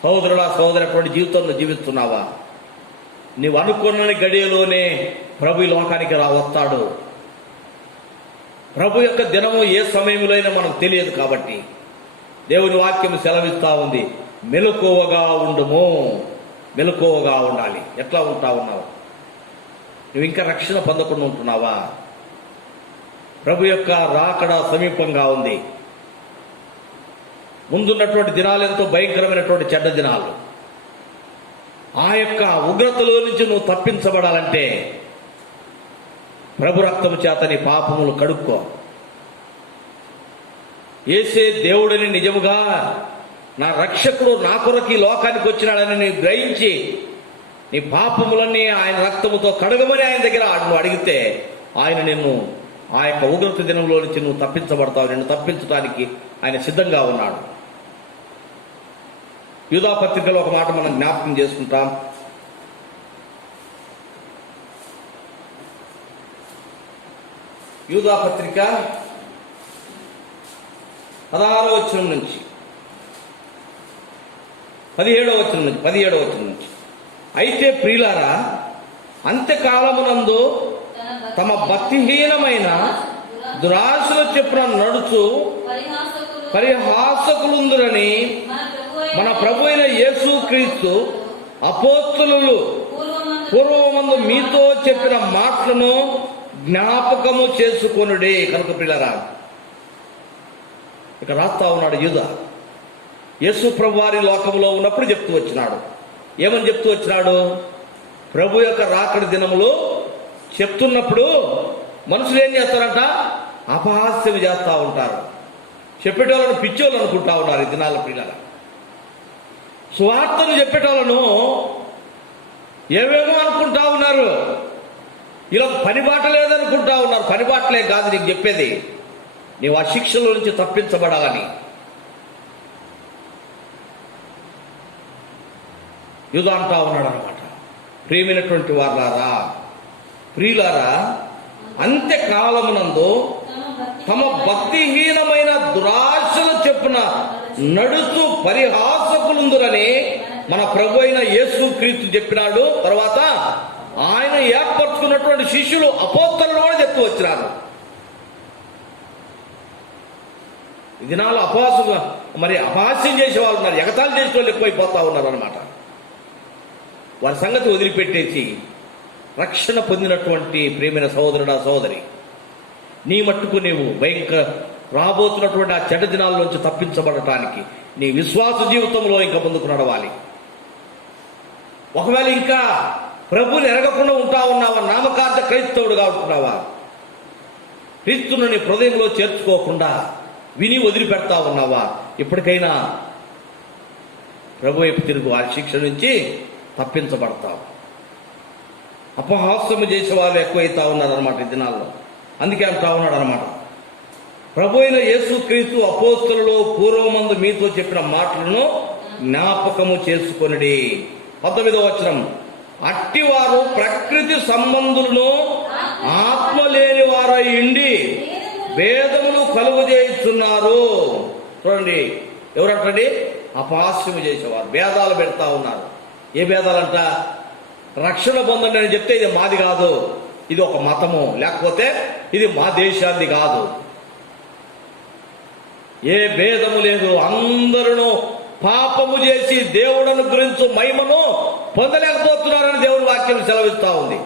సోదరుడు జీవితం నువ్వు జీవిస్తున్నావా? నీవు అనుకున్న గడియలోనే ప్రభు ఈ లోకానికి వస్తాడు. ప్రభు యొక్క దినము ఏ సమయంలో అయినా మనకు తెలియదు. కాబట్టి దేవుని వాక్యం సెలవిస్తా ఉంది, మెలకువగా ఉండుము. మెలకువగా ఉండాలి. ఎట్లా ఉంటా ఉన్నావు? నువ్వు ఇంకా రక్షణ పొందకుండా ఉంటున్నావా? ప్రభు యొక్క రాకడ సమీపంగా ఉంది. ముందున్నటువంటి దినాలు ఎంతో భయంకరమైనటువంటి చెడ్డ దినాలు. ఆ యొక్క ఉగ్రతలో నుంచి నువ్వు తప్పించబడాలంటే ప్రభు రక్తము చేత నీ పాపములు కడుక్కో. యేసే దేవుడని నిజముగా నా రక్షకుడు నా కొరకు ఈ లోకానికి వచ్చినాడని నీ గ్రహించి నీ పాపములన్నీ ఆయన రక్తముతో కడగమని ఆయన దగ్గర నువ్వు అడిగితే ఆయన నిన్ను ఆ యొక్క ఉగ్రత దినంలో నుంచి నువ్వు తప్పించబడతావు. నిన్ను తప్పించడానికి ఆయన సిద్ధంగా ఉన్నాడు. యూదా పత్రికలో ఒక మాట మనం జ్ఞాపకం చేసుకుంటాం. యూదా పత్రిక 16వ వచనం నుంచి 17వ వచనం నుంచి. అయితే ప్రియులారా, అంత్యకాలమునందు తమ భక్తిహీనమైన దురాశల చెప్పున నడుచు పరిహాసకులుందురని మన ప్రభు అయిన యేసు క్రీస్తు అపోస్తలులు పూర్వమందు మీతో చెప్పిన మాటలను జ్ఞాపకము చేసుకొనుడే. కనుక ప్రియులారా, ఇక రాస్తా ఉన్నాడు యూదా. యేసు ప్రభు వారి లోకములో ఉన్నప్పుడు చెప్తూ వచ్చినాడు. ఏమని చెప్తూ వచ్చినాడు? ప్రభు యొక్క రాకడ దినములు చెప్తున్నప్పుడు మనుషులు ఏం చేస్తారంట? అపహాస్యం చేస్తూ ఉంటారు. చెప్పేటోళ్ళను పిచ్చోళ్ళు అనుకుంటా ఉన్నారు ఈ దినాల పిల్లల. సువార్తను చెప్పేటోళ్ళను ఏమేమో అనుకుంటా ఉన్నారు. ఇలా పనిబాట లేదనుకుంటా ఉన్నారు. పనిబాటలే కాదు నీకు చెప్పేది, నీవు ఆ శిక్షలో నుంచి తప్పించబడాలని. యూదా అంటా ఉన్నాడు అనమాట, ప్రియమైనటువంటి వారులారా, ప్రియులారా, అంత్యకాలమునందు తమ భక్తిహీనమైన దురాశల చెప్పున నడుచు పరిహాసకులుందురని మన ప్రభు అయిన యేసు క్రీస్తు చెప్పినాడు. తర్వాత ఆయన ఏర్పరచుకున్నటువంటి శిష్యులు అపోస్తలులు కూడా చెప్తూ వచ్చినారు. ఈ దినాలు అపహాస్యం చేసే వాళ్ళు ఉన్నారు, ఎగతాళి చేసే వాళ్ళు ఎక్కువైపోతా ఉన్నారు అనమాట. వారి సంగతి వదిలిపెట్టేసి రక్షణ పొందినటువంటి ప్రియమైన సహోదరుడా సహోదరి, నీ మట్టుకు నీవు రాబోతున్నటువంటి ఆ చెడ్డ దినాల్లోంచి తప్పించబడటానికి నీ విశ్వాస జీవితంలో ఇంకా ముందుకు నడవాలి. ఒకవేళ ఇంకా ప్రభుని ఎరగకుండా ఉంటా ఉన్నావా, నామకార్థ క్రైస్తవుడుగా ఉంటున్నావా, క్రీస్తును నీ హృదయంలో చేర్చుకోకుండా విని వదిలిపెడతా ఉన్నావా, ఇప్పటికైనా ప్రభు వైపు తిరుగు. ఆ శిక్ష నుంచి తప్పించబడతావు. అపహాస్యము చేసే వాళ్ళు ఎక్కువైతా ఉన్నారన్నమాట ఈ దినాల్లో. అందుకే అంటా ఉన్నాడు అనమాట, ప్రభు అయిన యేసు క్రీస్తు అపోస్తలులో పూర్వమందు మీతో చెప్పిన మాటలను జ్ఞాపకము చేసుకొనిడి. 19వ వచనం, అట్టివారు ప్రకృతి సంబంధులను ఆత్మ లేని వారై ఉండి భేదములు కలుగు చేస్తున్నారు. చూడండి, ఎవరంటండి? అపహాస్యము చేసేవారు, భేదాలు పెడతా ఉన్నారు. ఏ భేదాలంట? రక్షణ పొందండి అని చెప్తే ఇది మాది కాదు, ఇది ఒక మతము, లేకపోతే ఇది మా దేశాన్ని కాదు. ఏ భేదము లేదు. అందరూ పాపము చేసి దేవుడను గురించి మహిమను పొందలేకపోతున్నారని దేవుని వాక్యం సెలవిస్తా ఉంది.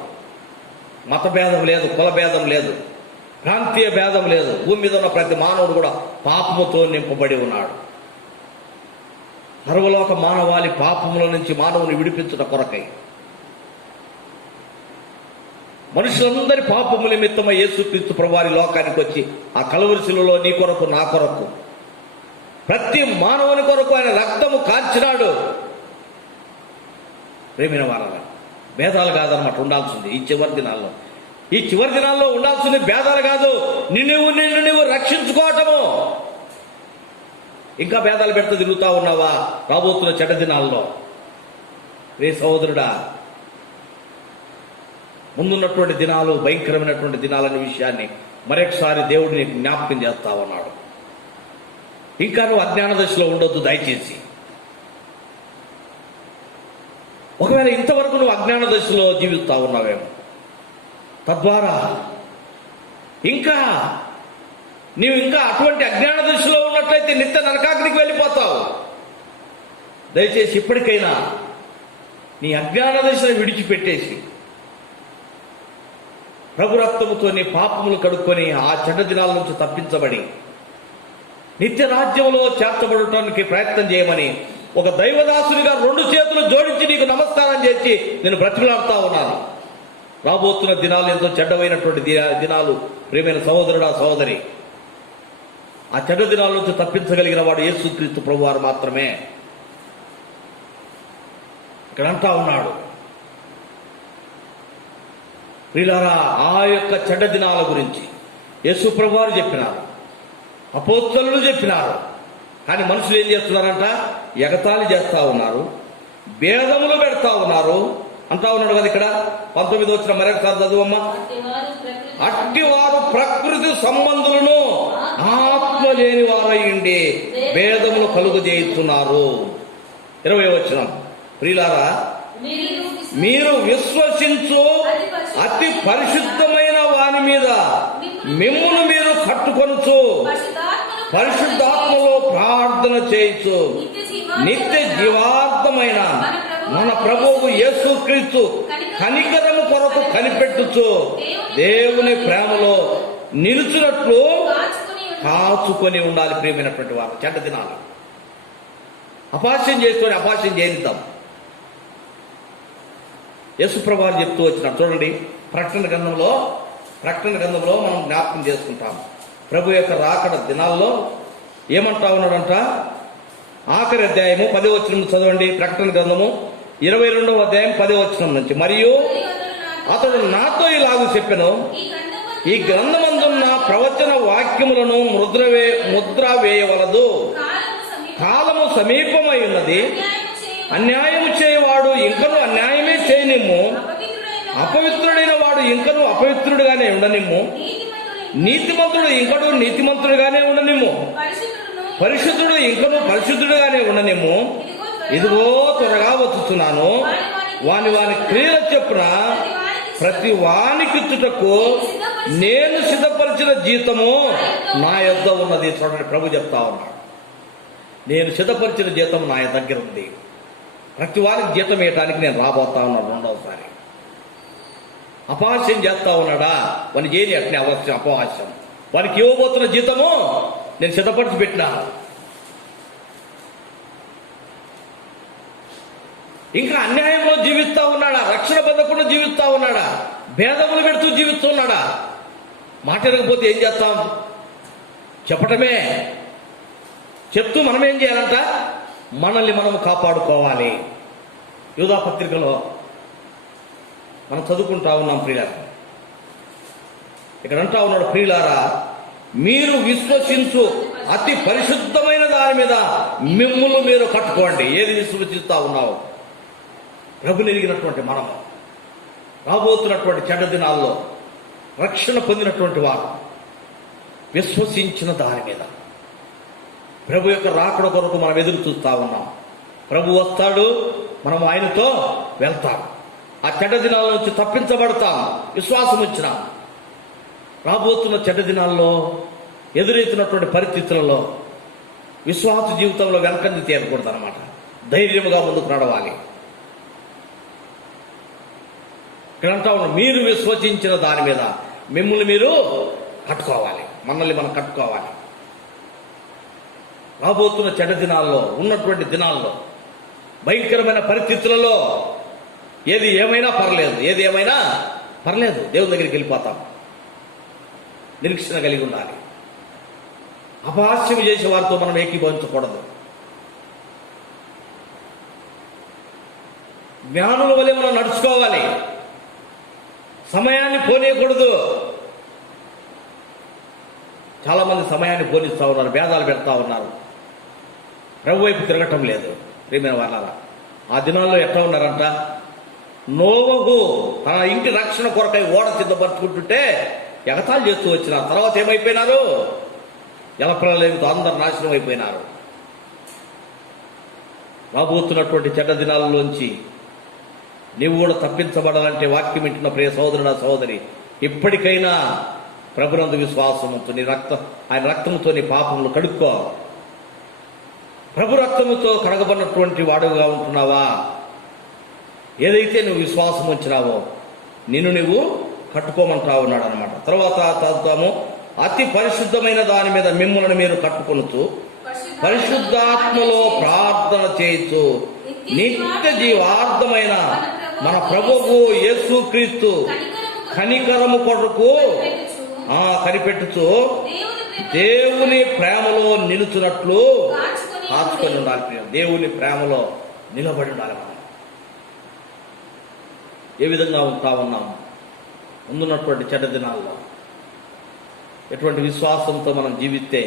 మత భేదం లేదు, కుల భేదం లేదు, ప్రాంతీయ భేదం లేదు. భూమి మీద ఉన్న ప్రతి మానవుడు కూడా పాపముతో నింపబడి ఉన్నాడు. సర్వలోక మానవాళి పాపముల నుంచి మానవుని విడిపించుట కొరకై మనుషులందరి పాపము నిమిత్తమై యేసుక్రీస్తు ప్రభువారి లోకానికి వచ్చి ఆ కలువరి శిలువలో నీ కొరకు నా కొరకు ప్రతి మానవుని కొరకు ఆయన రక్తము కార్చినాడు. ప్రేమిన వారలా, భేదాలు కాదన్నమాట ఉండాల్సింది ఈ చివరి దినాల్లో. ఈ చివరి దినాల్లో ఉండాల్సింది భేదాలు కాదు, నిన్ను నువ్వు రక్షించుకోవటము. ఇంకా భేదాలు పెడుతూ తిరుగుతా ఉన్నావా రాబోతున్న చెడ్డ దినాల్లో? రే సహోదరుడా, ముందున్నటువంటి దినాలు భయంకరమైనటువంటి దినాలనే విషయాన్ని మరొకసారి దేవుడు నీకు జ్ఞాపకం చేస్తా ఉన్నాడు. ఇంకా నువ్వు అజ్ఞాన దశలో ఉండొద్దు దయచేసి. ఒకవేళ ఇంతవరకు నువ్వు అజ్ఞాన దశలో జీవిస్తా ఉన్నావేమో, తద్వారా నీవు ఇంకా అటువంటి అజ్ఞాన దశలో ఉన్నట్లయితే నిత్య నరకాగ్నికి వెళ్ళిపోతావు. దయచేసి ఇప్పటికైనా నీ అజ్ఞాన దశను విడిచిపెట్టేసి ప్రభు రక్తముతో నీ పాపములు కడుక్కొని ఆ చెడ్డ దినాల నుంచి తప్పించబడి నిత్య రాజ్యంలో చేర్చబడటానికి ప్రయత్నం చేయమని ఒక దైవదాసునిగా 2 చేతులు జోడించి నీకు నమస్కారం చేసి నేను బ్రతిమలాడుతా ఉన్నాను. రాబోతున్న దినాలు ఎంతో చెడ్డమైనటువంటి దినాలు. ప్రియమైన సహోదరుడా, సహోదరి, ఆ చెడ్డ దినాల నుంచి తప్పించగలిగిన వాడు యేసుక్రీస్తు ప్రభువారు మాత్రమే. ఇక్కడ అంటా ఉన్నాడు, ప్రియులారా, ఆ యొక్క చెడ్డ దినాల గురించి యేసు ప్రభువారు చెప్పినారు, అపోస్తలులు చెప్పినారు. కానీ మనుషులు ఏం చేస్తున్నారంట? ఎగతాళి చేస్తా ఉన్నారు, భేదములు పెడతా ఉన్నారు అంటా ఉన్నాడు కదా. ఇక్కడ 19 వచ్చిన మరొకసారి చదువమ్మా. అట్టివారు ప్రకృతి సంబంధులను ఆత్మ లేని వారయ్యుండి భేదములు కలుగు చేస్తున్నారు. 20 వచనం, ప్రియులారా, మీరు విశ్వసించు అతి పరిశుద్ధమైన వాని మీద మిమ్మును మీరు కట్టుకొనుచు పరిశుద్ధాత్మలో ప్రార్థన చేయొచ్చు. నిత్య జీవార్థమైన మన ప్రభువు యేసుక్రీస్తు కనికరము కొరకు కనిపెట్టుచు దేవుని ప్రేమలో నిలుచున్నట్లు కాచుకొని ఉండాలి. ప్రియమైనటువంటి వారు, చెడ్డ దినాలు అపహాస్యం చేసుకొని అపహాస్యం చేయిద్దాం. యేసుప్రభువారు చెప్తూ వచ్చినాడు. చూడండి, ప్రకటన గ్రంథంలో మనం జ్ఞాపకం చేసుకుంటాం. ప్రభు యొక్క రాకడ దినాల్లో ఏమంటా ఉన్నాడంట? ఆఖరి అధ్యాయము 10వ వచనం చదవండి. ప్రకటన గ్రంథము 22వ అధ్యాయం 10వ వచనం నుంచి. మరియు అతడు నాతో ఇలాగూ చెప్పెను, ఈ గ్రంథమందున్న ప్రవచన వాక్యములను ముద్ర వేయవలదు, కాలము సమీపమై ఉన్నది. అన్యాయము చేయవాడు ఇంకను అన్యాయమే చేయనిమ్ము, అపవిత్రుడైన వాడు ఇంకను అపవిత్రుడుగానే ఉండనిమ్ము, నీతిమంతుడు ఇంకడు నీతిమంతుడుగానే ఉండనిమ్ము, పరిశుద్ధుడు ఇంకను పరిశుద్ధుడుగానే ఉండనిమ్ము. ఇదిగో త్వరగా వచ్చుతున్నాను. వాని క్రియల చెప్పున ప్రతి వానికిచ్చుటకు నేను సిద్ధపరిచిన జీతము నా యొద్ద ఉన్నది. చూడండి, ప్రభు చెప్తా ఉన్నాడు, నేను సిద్ధపరిచిన జీతం నా దగ్గర ఉంది. ప్రతి వారికి జీతం వేయటానికి నేను రాబోతా ఉన్నాను. 2వసారి అపహాస్యం చేస్తా ఉన్నాడా? వానికి ఏది అట్నే అపహాస్యం. వారికి ఇవ్వబోతున్న జీతము నేను సిద్ధపరిచి పెట్టినా. ఇంకా అన్యాయంలో జీవిస్తా ఉన్నాడా? రక్షణ పొందకుండా జీవిస్తా ఉన్నాడా? భేదములు పెడుతూ జీవిస్తున్నాడా? మాట వినకపోతే ఏం చేస్తాం? చెప్పటమే. చెప్తూ మనం ఏం చేయాలంట? మనల్ని మనం కాపాడుకోవాలి. యూదా పత్రికలో మనం చదువుకుంటా ఉన్నాం. ప్రియులారా, ఇక్కడ అంటా ఉన్నాడు, ప్రియులారా, మీరు విశ్వసించు అతి పరిశుద్ధమైన దాని మీద మిమ్ములు మీరు కట్టుకోండి. ఏది విశ్వసిస్తా ఉన్నావు? ప్రభుని ఎరిగినటువంటి మనము రాబోతున్నటువంటి చెడ్డ దినాల్లో రక్షణ పొందినటువంటి వారు విశ్వసించిన దాని మీద. ప్రభు యొక్క రాకడ కొరకు మనం ఎదురు చూస్తూ ఉన్నాం. ప్రభు వస్తాడు, మనం ఆయనతో వెళ్తాం. ఆ చెడ్డ దినాల నుంచి తప్పించబడతాం విశ్వాసం వచ్చినా. రాబోతున్న చెడ్డ దినాల్లో ఎదురెత్తినటువంటి పరిస్థితులలో విశ్వాస జీవితంలో వెనకంది తీరకూడదు అనమాట. ధైర్యముగా ముందుకు నడవాలి. ఇక్కడ అంటా ఉన్నాం, మీరు విశ్వసించిన దాని మీద మిమ్మల్ని మీరు కట్టుకోవాలి, మనల్ని మనం కట్టుకోవాలి. రాబోతున్న చెడ్డ దినాల్లో, ఉన్నటువంటి దినాల్లో, భయంకరమైన పరిస్థితులలో ఏది ఏమైనా పర్లేదు, దేవుని దగ్గరికి వెళ్ళిపోతాం. నిరీక్షణ కలిగి ఉండాలి. అపహాస్యం చేసే వారితో మనం ఏకీభవించకూడదు. జ్ఞానుల వలె మనం నడుచుకోవాలి. సమయాన్ని పోనీయకూడదు. చాలా మంది సమయాన్ని పోనిస్తూ ఉన్నారు, భేదాలు పెడతా ఉన్నారు, ప్రభు వైపు తిరగటం లేదు. ప్రియమైన వాళ్ళారా, ఆ దినాల్లో ఎట్లా ఉన్నారంట, నోవహు తన ఇంటి రక్షణ కొరకై ఓడ సిద్ధపరచుకుంటుంటే ఎగతాళి చేస్తూ వచ్చినారు. తర్వాత ఏమైపోయినారు? జలప్రలయంతో అందరు నాశనం అయిపోయినారు. రాబోతున్నటువంటి చెడ్డ దినాలలోంచి నీవు కూడా తప్పించబడాలంటే వాక్యం వింటున్న ప్రియ సోదరుడా సోదరి, ఇప్పటికైనా ప్రభునందు విశ్వాసముతో ఆయన రక్తముతో నీ పాపములు కడుక్కో. ప్రభు రక్తముతో కడగబడినటువంటి వాడుగా ఉంటున్నావా? ఏదైతే నువ్వు విశ్వాసం ఉంచినావో నిన్ను నువ్వు కట్టుకోమంటా ఉన్నాడు అనమాట. తర్వాత చదువుతాము, అతి పరిశుద్ధమైన దాని మీద మిమ్మల్ని మీరు కట్టుకొనుచు పరిశుద్ధాత్మలో ప్రార్థన చేయొచ్చు నిత్య జీవార్థమైన మన ప్రభువు యేసుక్రీస్తు కనికరము కొరకు కనిపెట్టుచు దేవుని ప్రేమలో నిలుచున్నట్లు కాచుకొని ఉండాలి. దేవుని ప్రేమలో నిలబడి ఉండాలి. మనం ఏ విధంగా ఉంటా ఉన్నాం ముందున్నటువంటి చెడ్డ దినాల్లో? ఎటువంటి విశ్వాసంతో మనం జీవిస్తే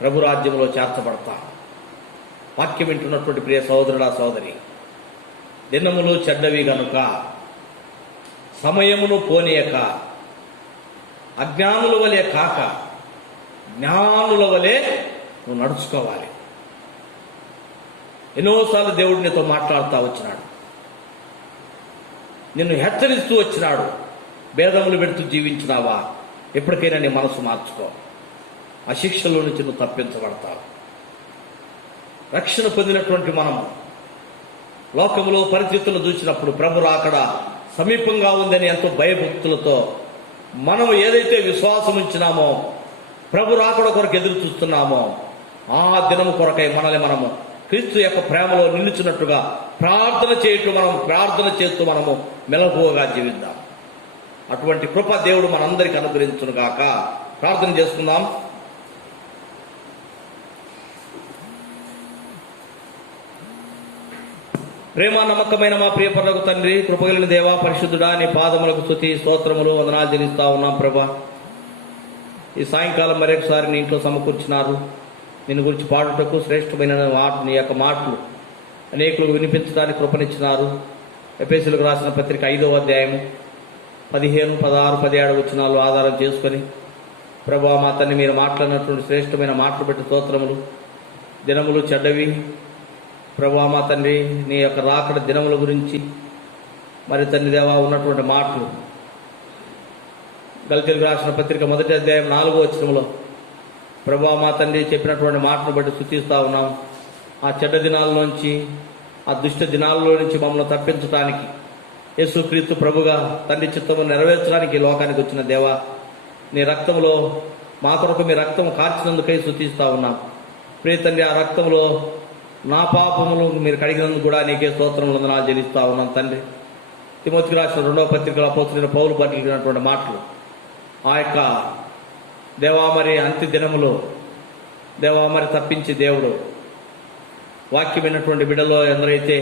ప్రభు రాజ్యంలో చేర్చబడతాం. వాక్యం వింటున్నటువంటి ప్రియ సహోదరుడా సోదరి, దినములు చెడ్డవి గనుక సమయమును పోనీయక అజ్ఞానుల వలె కాక జ్ఞానుల వలె నువ్వు నడుచుకోవాలి. ఎన్నోసార్లు దేవుడు నీతో మాట్లాడుతూ వచ్చినాడు, నిన్ను హెచ్చరిస్తూ వచ్చినాడు. భేదములు పెడుతూ జీవించినావా? ఎప్పటికైనా నీ మనసు మార్చుకో. ఆ శిక్షలో నుంచి నువ్వు తప్పించబడతావు. రక్షణ పొందినటువంటి మనము లోకములో పరిస్థితులు చూసినప్పుడు ప్రభు రాకడ సమీపంగా ఉందని ఎంతో భయభక్తులతో మనం ఏదైతే విశ్వాసం ఉంచినామో, ప్రభు రాకడ కొరకు ఎదురు చూస్తున్నామో, ఆ దినము కొరకై మనల్ని మనము క్రీస్తు యొక్క ప్రేమలో నిలుచున్నట్టుగా ప్రార్థన చేస్తూ మనము మెలకువగా జీవిద్దాం. అటువంటి కృప దేవుడు మనందరికీ అనుగ్రహించును గాక. ప్రార్థన చేసుకుందాం. ప్రేమ నమ్మకమైన మా ప్రియ పరలోక తండ్రి, కృపగలిగిన దేవా, పరిశుద్ధుడా, నీ పాదములకు స్తుతి స్తోత్రములు వందనాలు చెల్లిస్తా ఉన్నాం ప్రభా. ఈ సాయంకాలం మరొకసారి నీ ఇంట్లో సమకూర్చినారు. నిన్ను గురించి పాడుటకు శ్రేష్టమైన నీ యొక్క మాటలు అనేకులకు వినిపించడానికి కృపనిచ్చినారు. ఎఫెసీయులకు రాసిన పత్రిక 5వ అధ్యాయము 15, 16, 17 వచనాలు ఆధారం చేసుకొని ప్రభా మా తండ్రి మీరు మాట్లాడినటువంటి శ్రేష్టమైన మాటలు బట్టి స్తోత్రములు. దినములు చెడ్డవి ప్రభా మా తండ్రి, నీ యొక్క రాకడ దినముల గురించి మరి తండ్రి దేవా ఉన్నటువంటి మాటలు గలతీయులకు రాసిన పత్రిక 1వ అధ్యాయం 4వ వచనంలో ప్రభా మా తండ్రి చెప్పినటువంటి మాటను బట్టి స్తుతిస్తా ఉన్నాం. ఆ చెడ్డ దినాల్లోంచి, ఆ దుష్ట దినాల్లో నుంచి మమ్మల్ని తప్పించడానికి యేసుక్రీస్తు ప్రభుగా తండ్రి చిత్తము నెరవేర్చడానికి ఈ లోకానికి వచ్చిన దేవా, నీ రక్తంలో మా కొరకు మీ రక్తము కార్చినందుకై స్తుతిస్తా ఉన్నాం. ప్రియ తండ్రి, ఆ రక్తంలో నా పాపములు మీరు కడిగినందుకు కూడా నీకే స్తోత్రములు వందనాలు చెల్లిస్తా ఉన్నాం తండ్రి. తిమోతికి రాసిన 2వ పత్రికలో అపోస్తలుడైన పౌలు పలికినటువంటి మాటలు, ఆ యొక్క దేవా మరి అంత్య దినములో దేవా మరి తప్పించి దేవుడు వాక్యం విన్నటువంటి బిడ్డలో ఎందరైతే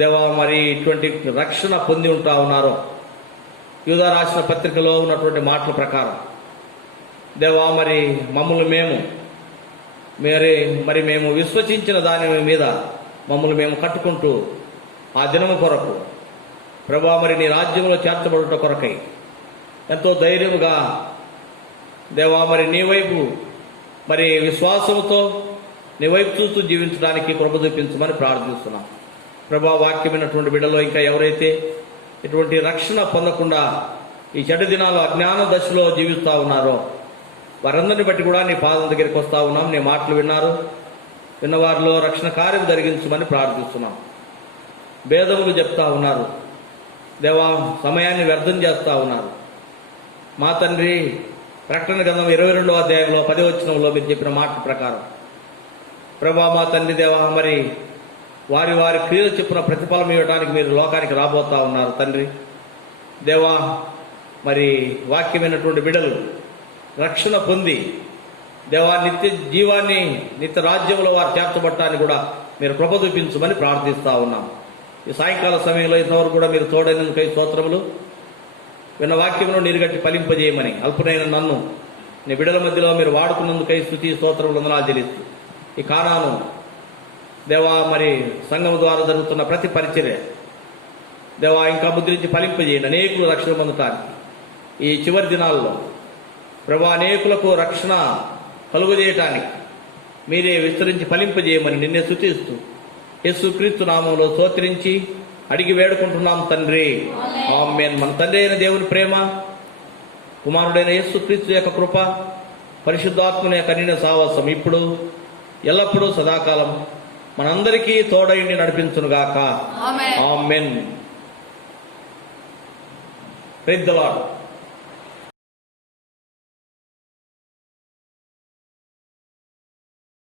దేవా మరి ఇటువంటి రక్షణ పొంది ఉంటా ఉన్నారో, యూదా రాసిన పత్రికలో ఉన్నటువంటి మాటల ప్రకారం దేవా మరి మమ్మల్ని మేము విశ్వసించిన దాని మీద మమ్మల్ని మేము కట్టుకుంటూ ఆ దినము కొరకు ప్రభా మరి నీ రాజ్యంలో చేర్చబడుట కొరకై ఎంతో ధైర్యముగా దేవా మరి నీ వైపు మరి విశ్వాసంతో నీ వైపు చూస్తూ జీవించడానికి కృప చూపించమని ప్రార్థిస్తున్నాం. ప్రభా, వాక్యమైనటువంటి బిడ్డలో ఇంకా ఎవరైతే ఇటువంటి రక్షణ పొందకుండా ఈ చెడు దినాలు అజ్ఞాన దశలో జీవిస్తూ ఉన్నారో వారందరిని బట్టి కూడా నీ పాదం దగ్గరికి వస్తూ ఉన్నాం. నీ మాటలు విన్నారు, విన్నవారిలో రక్షణ కార్యం జరిగించమని ప్రార్థిస్తున్నాం. భేదములు చెప్తా ఉన్నారు దేవా, సమయాన్ని వ్యర్థం చేస్తూ ఉన్నారు. మా తండ్రి, ప్రకటన గ్రంథం 22వ అధ్యాయంలో 10వ వచనంలో మీరు చెప్పిన మాట ప్రకారం ప్రభా, మా తండ్రి దేవా, మరి వారి వారి క్రియలు చెప్పిన ప్రతిఫలం ఇవ్వడానికి మీరు లోకానికి రాబోతా ఉన్నారు తండ్రి దేవా. మరి వాక్యమైనటువంటి బిడ్డలు రక్షణ పొంది దేవా నిత్య జీవాన్ని, నిత్య రాజ్యంలో వారు చేర్చబడటానికి కూడా మీరు కృప చూపించమని ప్రార్థిస్తా ఉన్నాం. ఈ సాయంకాల సమయంలో ఇంతవరకు కూడా మీరు తోడైనందుకై స్తోత్రములు. విన్న వాక్యమును నీరుగట్టి ఫలింపజేయమని అల్పునైన నన్ను నీ బిడ్డల మధ్యలో మీరు వాడుకున్నందుకై స్తుతి స్తోత్రములు వందనాలు చెల్లిస్తూ ఈ కానాను దేవా మరి సంఘం ద్వారా జరుగుతున్న ప్రతి పరిచర్య దేవా ఇంకా ముద్రించి ఫలింపజేయండి. అనేకులు రక్షణ పొందటానికి ఈ చివరి దినాల్లో ప్రభా అనేకులకు రక్షణ కలుగజేయటానికి మీరే విస్తరించి ఫలింపజేయమని నిన్నే స్తుతిస్తూ యేసుక్రీస్తు నామంలో స్తోత్రించి అడిగి వేడుకుంటున్నాం తండ్రి, ఆమేన్. మన తండ్రి అయిన దేవుని ప్రేమ, కుమారుడైన యేసుక్రీస్తు యొక్క కృప, పరిశుద్ధాత్మని యొక్క నిన్న సావాసం ఇప్పుడు ఎల్లప్పుడూ సదాకాలం మనందరికీ తోడైండి నడిపించునుగాక. ఆమేన్. Praise the lord.